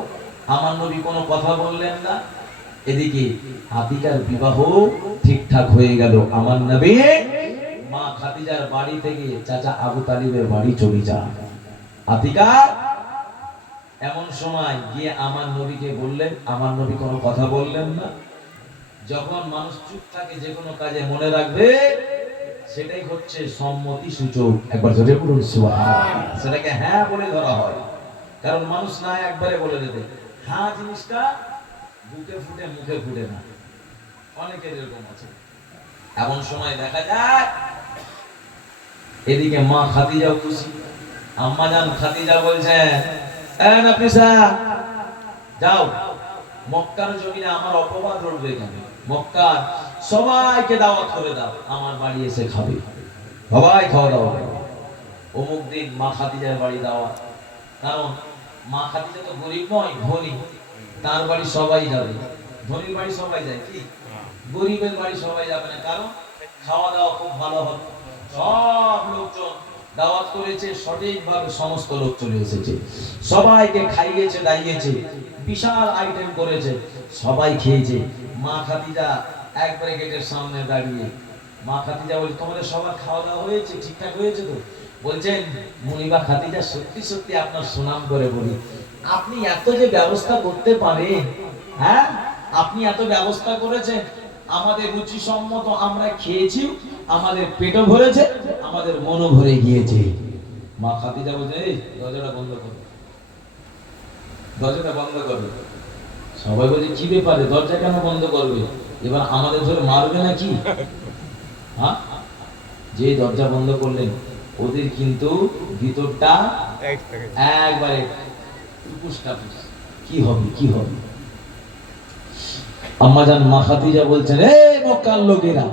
আমার নবী কোনো কথা বললেন না। এদিকে আতিকার বিবাহ ঠিকঠাক হয়ে গেল। আমার নবী মা খাদিজার বাড়ি থেকে চাচা আবু তালিবের বাড়ি চলে যান। আতিকা এমন সময় গিয়ে আমার নবীকে বললেন, আমার নবী কোনো কথা বললেন না। যখন মানুষ চুপ থাকে যে কোনো কাজে, মনে রাখবে সেটাই হচ্ছে সম্মতি সূচক। একবার জোরে বলুন সুবহানাল্লাহ। সেটাকে হ্যাঁ বলে ধরা হয়, কারণ মানুষ না একবারে বলে দেবে। হ্যাঁ জিনিসটা বুকে ফুটে মুখে ফুটে না, অনেকের এরকম আছে। এমন সময় দেখা যায় এদিকে মা খাদিজাও খুশি। আম্মা জান খাদিজা বলছেন, নাফিসা যাও, মক্কার জমিনে আমার অপবাদ রটবে কেন? মক্কার সবাইকে দাওয়াত করে দাও, আমার বাড়ি এসে খাবে, সবাই খাওয়া দাওয়া করবে। অমুক দিন মা খাদিজার বাড়ি দাওয়াত, কারণ মা খাদিজা তো গরিব নয়, ধনী, তার বাড়ি সবাই যাবে। ধনীর বাড়ি সবাই যায়, কি গরিবের বাড়ি সবাই যাবে না, কারণ খাওয়া দাওয়া খুব ভালো হবে। সব লোকজন দাওয়াত করেছে, সঠিকভাবে সমস্ত লোক চলে এসেছে, সবাইকে খাইয়েছে দাইয়েছে, বিশাল আইটেম করেছে, সবাই খেয়েছে। মা খাদিজা একবারে গেটের সামনে দাঁড়িয়ে, মা খাদিজা বলছে, তোমাদের সবার খাওয়া দাওয়া হয়েছে, ঠিকঠাক হয়েছে তো? বলছেন মুনিবা খাদিজা, সত্যি সত্যি আপনার সুনাম করে বলি, আপনি এত যে ব্যবস্থা করতে পারেন, হ্যাঁ আপনি এত ব্যবস্থা করেছেন, আমাদের রুচি সম্মত আমরা খেয়েছি, আমাদের পেটও ভরেছে, আমাদের মনও ভরে গিয়েছে। মা খাদিজা বলছে, এই দরজাটা বন্ধ করো, দরজাটা বন্ধ করবে। সবাই বলছে, কি ব্যাপারে, দরজা কেন বন্ধ করবে? এবার আমাদের ধরে মারবে নাকি? হ্যাঁ, যে দরজা বন্ধ করলেন, ওদের কিন্তু ভিতরটা একবারে কি হবে কি হবে। আম্মাজান মা খাদিজা বলছেন, এই মক্কার লোকেরা,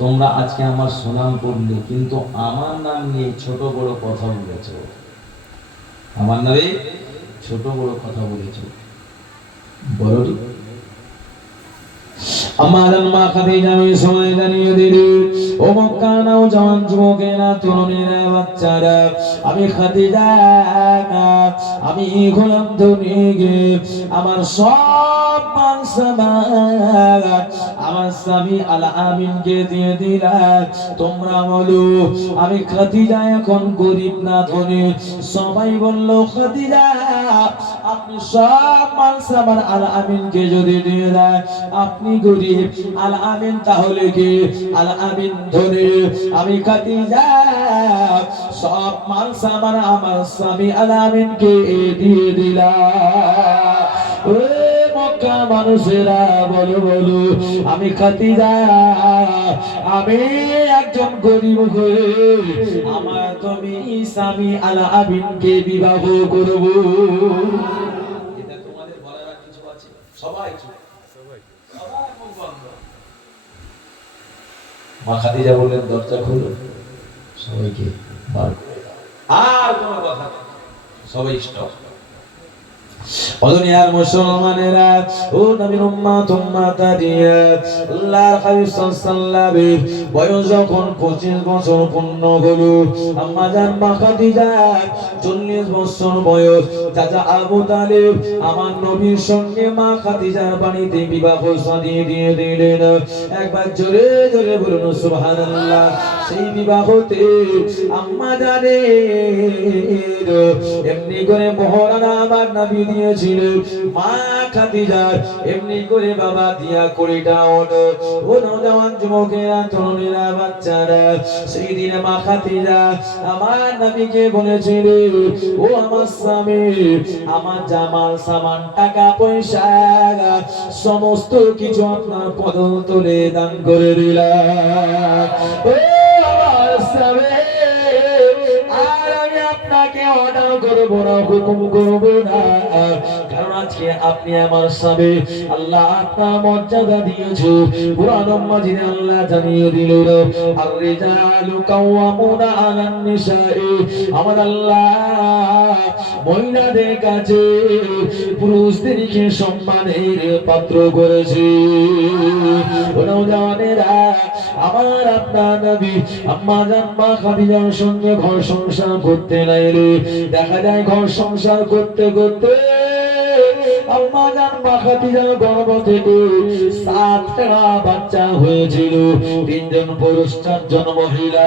তোমরা আজকে আমার সুনাম করলে, কিন্তু আমার নাম নিয়ে ছোট বড় কথা বলেছো, আমার নামে ছোট বড় কথা বলেছো, বড় আমাদের মা খাদিজা আমি সময় জানিয়ে দিলি, ও মক্কার নওজওয়ান যুবকেরা, তরুণীরা, বাচ্চারা, আমি খাদিজা, আমি গোলাম ধনীকে আমার সব মান-সম্মান আমার স্বামী আল আমিনকে দিয়ে দিলাম। তোমরা বলো আমি খাদিজা এখন গরিব না ধনী? সবাই বলল খাদিজা আপনি সব মাল সামান আল আমিনকে যদি দিয়ে দেন, আপনি গরিব, আল আমিন তাহলে কি? আল আমিন ধরে আমি খাদিজা সব মাল সামান আমার স্বামী আল আমিনকে দিয়ে দিলাম। ও মক্কা মানুষেরা বলো বলো, আমি খাদিজা আমি একজন গরিব হয়ে আমার তুমি স্বামী আল আমিনকে বিবাহ করব। এটা তোমাদের বলার আর কিছু আছে? সবাই চুপ, সবাই মুখ বন্ধ। মা খাদিজা বললেন, দরজা খুলো, সবাইকে বার করে দাও, আর কোনো কথা নেই, সবাই স্টপ। ও দুনিয়ার মুসলমানেরা, ও নবীর উম্মত উম্মাতাদিয়া, আল্লাহর হাবিব সাল্লাল্লাহু আলাইহি বয়স যখন 25 বছর পূর্ণ হলো, আম্মা জান মা খাদিজা 40 বছর বয়স, চাচা আবু তালিব আমার নবীর সঙ্গে মা খাদিজার বাড়িতে বিবাহ শাদী দিয়ে দিলেন। একবার জোরে জোরে বলুন সুবহানাল্লাহ। সেই বিবাহতে আম্মা জানের এমনি করে মহারানা আমার নবী দিয়েছিলেন, মা খাদিজার এমনি করে বাবা দিয়া করে ডাউন। ও নওজওয়ান যুবকেরা, তরুণীরা, বাচ্চারা, সেই দিনে মা খাদিজা আমার নবীকে বলেছিলেন, ও আমার স্বামী, আমার জামাল সামান টাকা পয়সা সমস্ত কিছু আপনার পদতলে দান করে দিলাম। ও আমার স্বামী, আর আমি আপনাকে অর্ডার করবো না, হুকুম করবো না, কারণ আজকে আপনি আমার স্বামী। আল্লাহ আপনার মর্যাদা দিয়েছে, কুরআন মাজিদে আল্লাহ জানিয়ে দিলেন, আর রিজালু কাওয়ামুনা আলান নিসাই। আমার আল্লাহ মহিলাদের কাছে পুরুষদেরকে সম্মানের পাত্র করেছে। নওজওয়ানেরা, আমার আপনার নবী আম্মা জান মা খাদিজার সঙ্গে ঘর সংসার করতে নাইলে দেখা যায় ঘর সংসার করতে করতে আম্মা জান মা খাদিজার গর্ভ থেকে 7টা বাচ্চা হয়েছিল, 3জন পুরুষ 4জন মহিলা।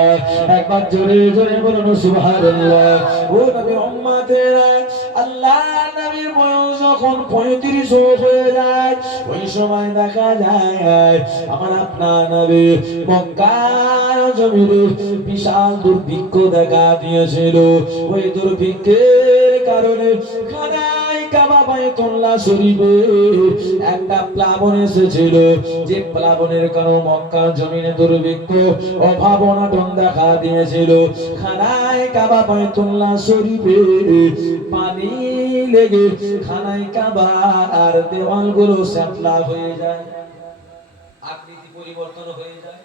একবার জোরে জোরে বলুন সুবহানাল্লাহ। ও নবীর উম্মতেরা, আল্লাহ নবীর বয়স যখন 35 হয়ে যায়, ওই সময় দেখা যায় আমার আপনার নবী মক্কার জমিনে বিশাল দুর্ভিক্ষ দেখা দিয়েছিল। ওই দুর্ভিক্ষের কারণে খানায় কাবা বাইতুল্লাহ শরীফে একটা প্লাবন এসেছিল, যে প্লাবনের কারণে মক্কার জমিনে দুর্ভিক্ষ অভাব অনটন দেখা দিয়েছিল। খানায় কাবা বাইতুল্লাহ শরীফে পানি লেগে খানায় কাবা আর দেওয়ালগুলো শ্যাতলা হয়ে যায়, আকৃতি পরিবর্তন হয়ে যায়।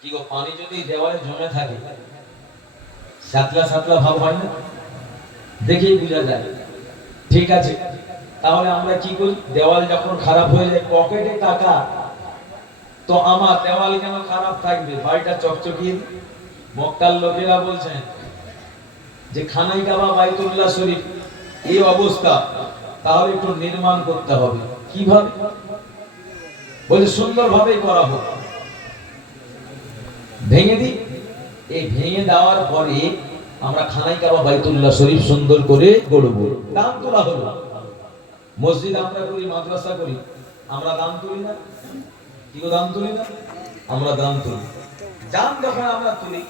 কি গো, পানি যদি দেওয়ালে জমে থাকে শ্যাতলা শ্যাতলা ভাব হয় না? দেখেই বোঝা যায়। ঠিক আছে, তাহলে আমরা কি করি? দেওয়াল যখন খারাপ হয়ে যায়, পকেটে টাকা, তো আমার দেওয়াল কেন খারাপ থাকবে, বাড়িটা চকচকিয়ে। মক্কার লোকেরা বলছেন যে খানাই কাবা বাইতুল্লাহ শরীফ এই অবস্থা, তাহলে একটু নির্মাণ করতে হবে। কিভাবে? বলে সুন্দরভাবে করা হোক, ভেঙে দিই। এই ভেঙে দেওয়ার পরে আমরা খানাই কাবা বাইতুল্লাহ শরীফ সুন্দর করে গড়ব। দাম তোলা হলো। মসজিদ আমরা করি, মাদ্রাসা করি, আমরা দাম তুলি না? কি দাম তুলি না? আমরা দাম তুলি। দাম যখন আমরা তুলি,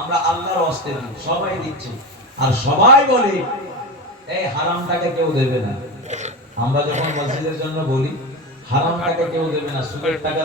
আমরা আল্লাহর ওয়াস্তে দিই, সবাই দিচ্ছে, আর সবাই বলে এই হারাম টাকা কেউ দেবে না। আমরা যখন মসজিদের জন্য বলি হারাম টাকা কেউ দেবে না, সুদের টাকা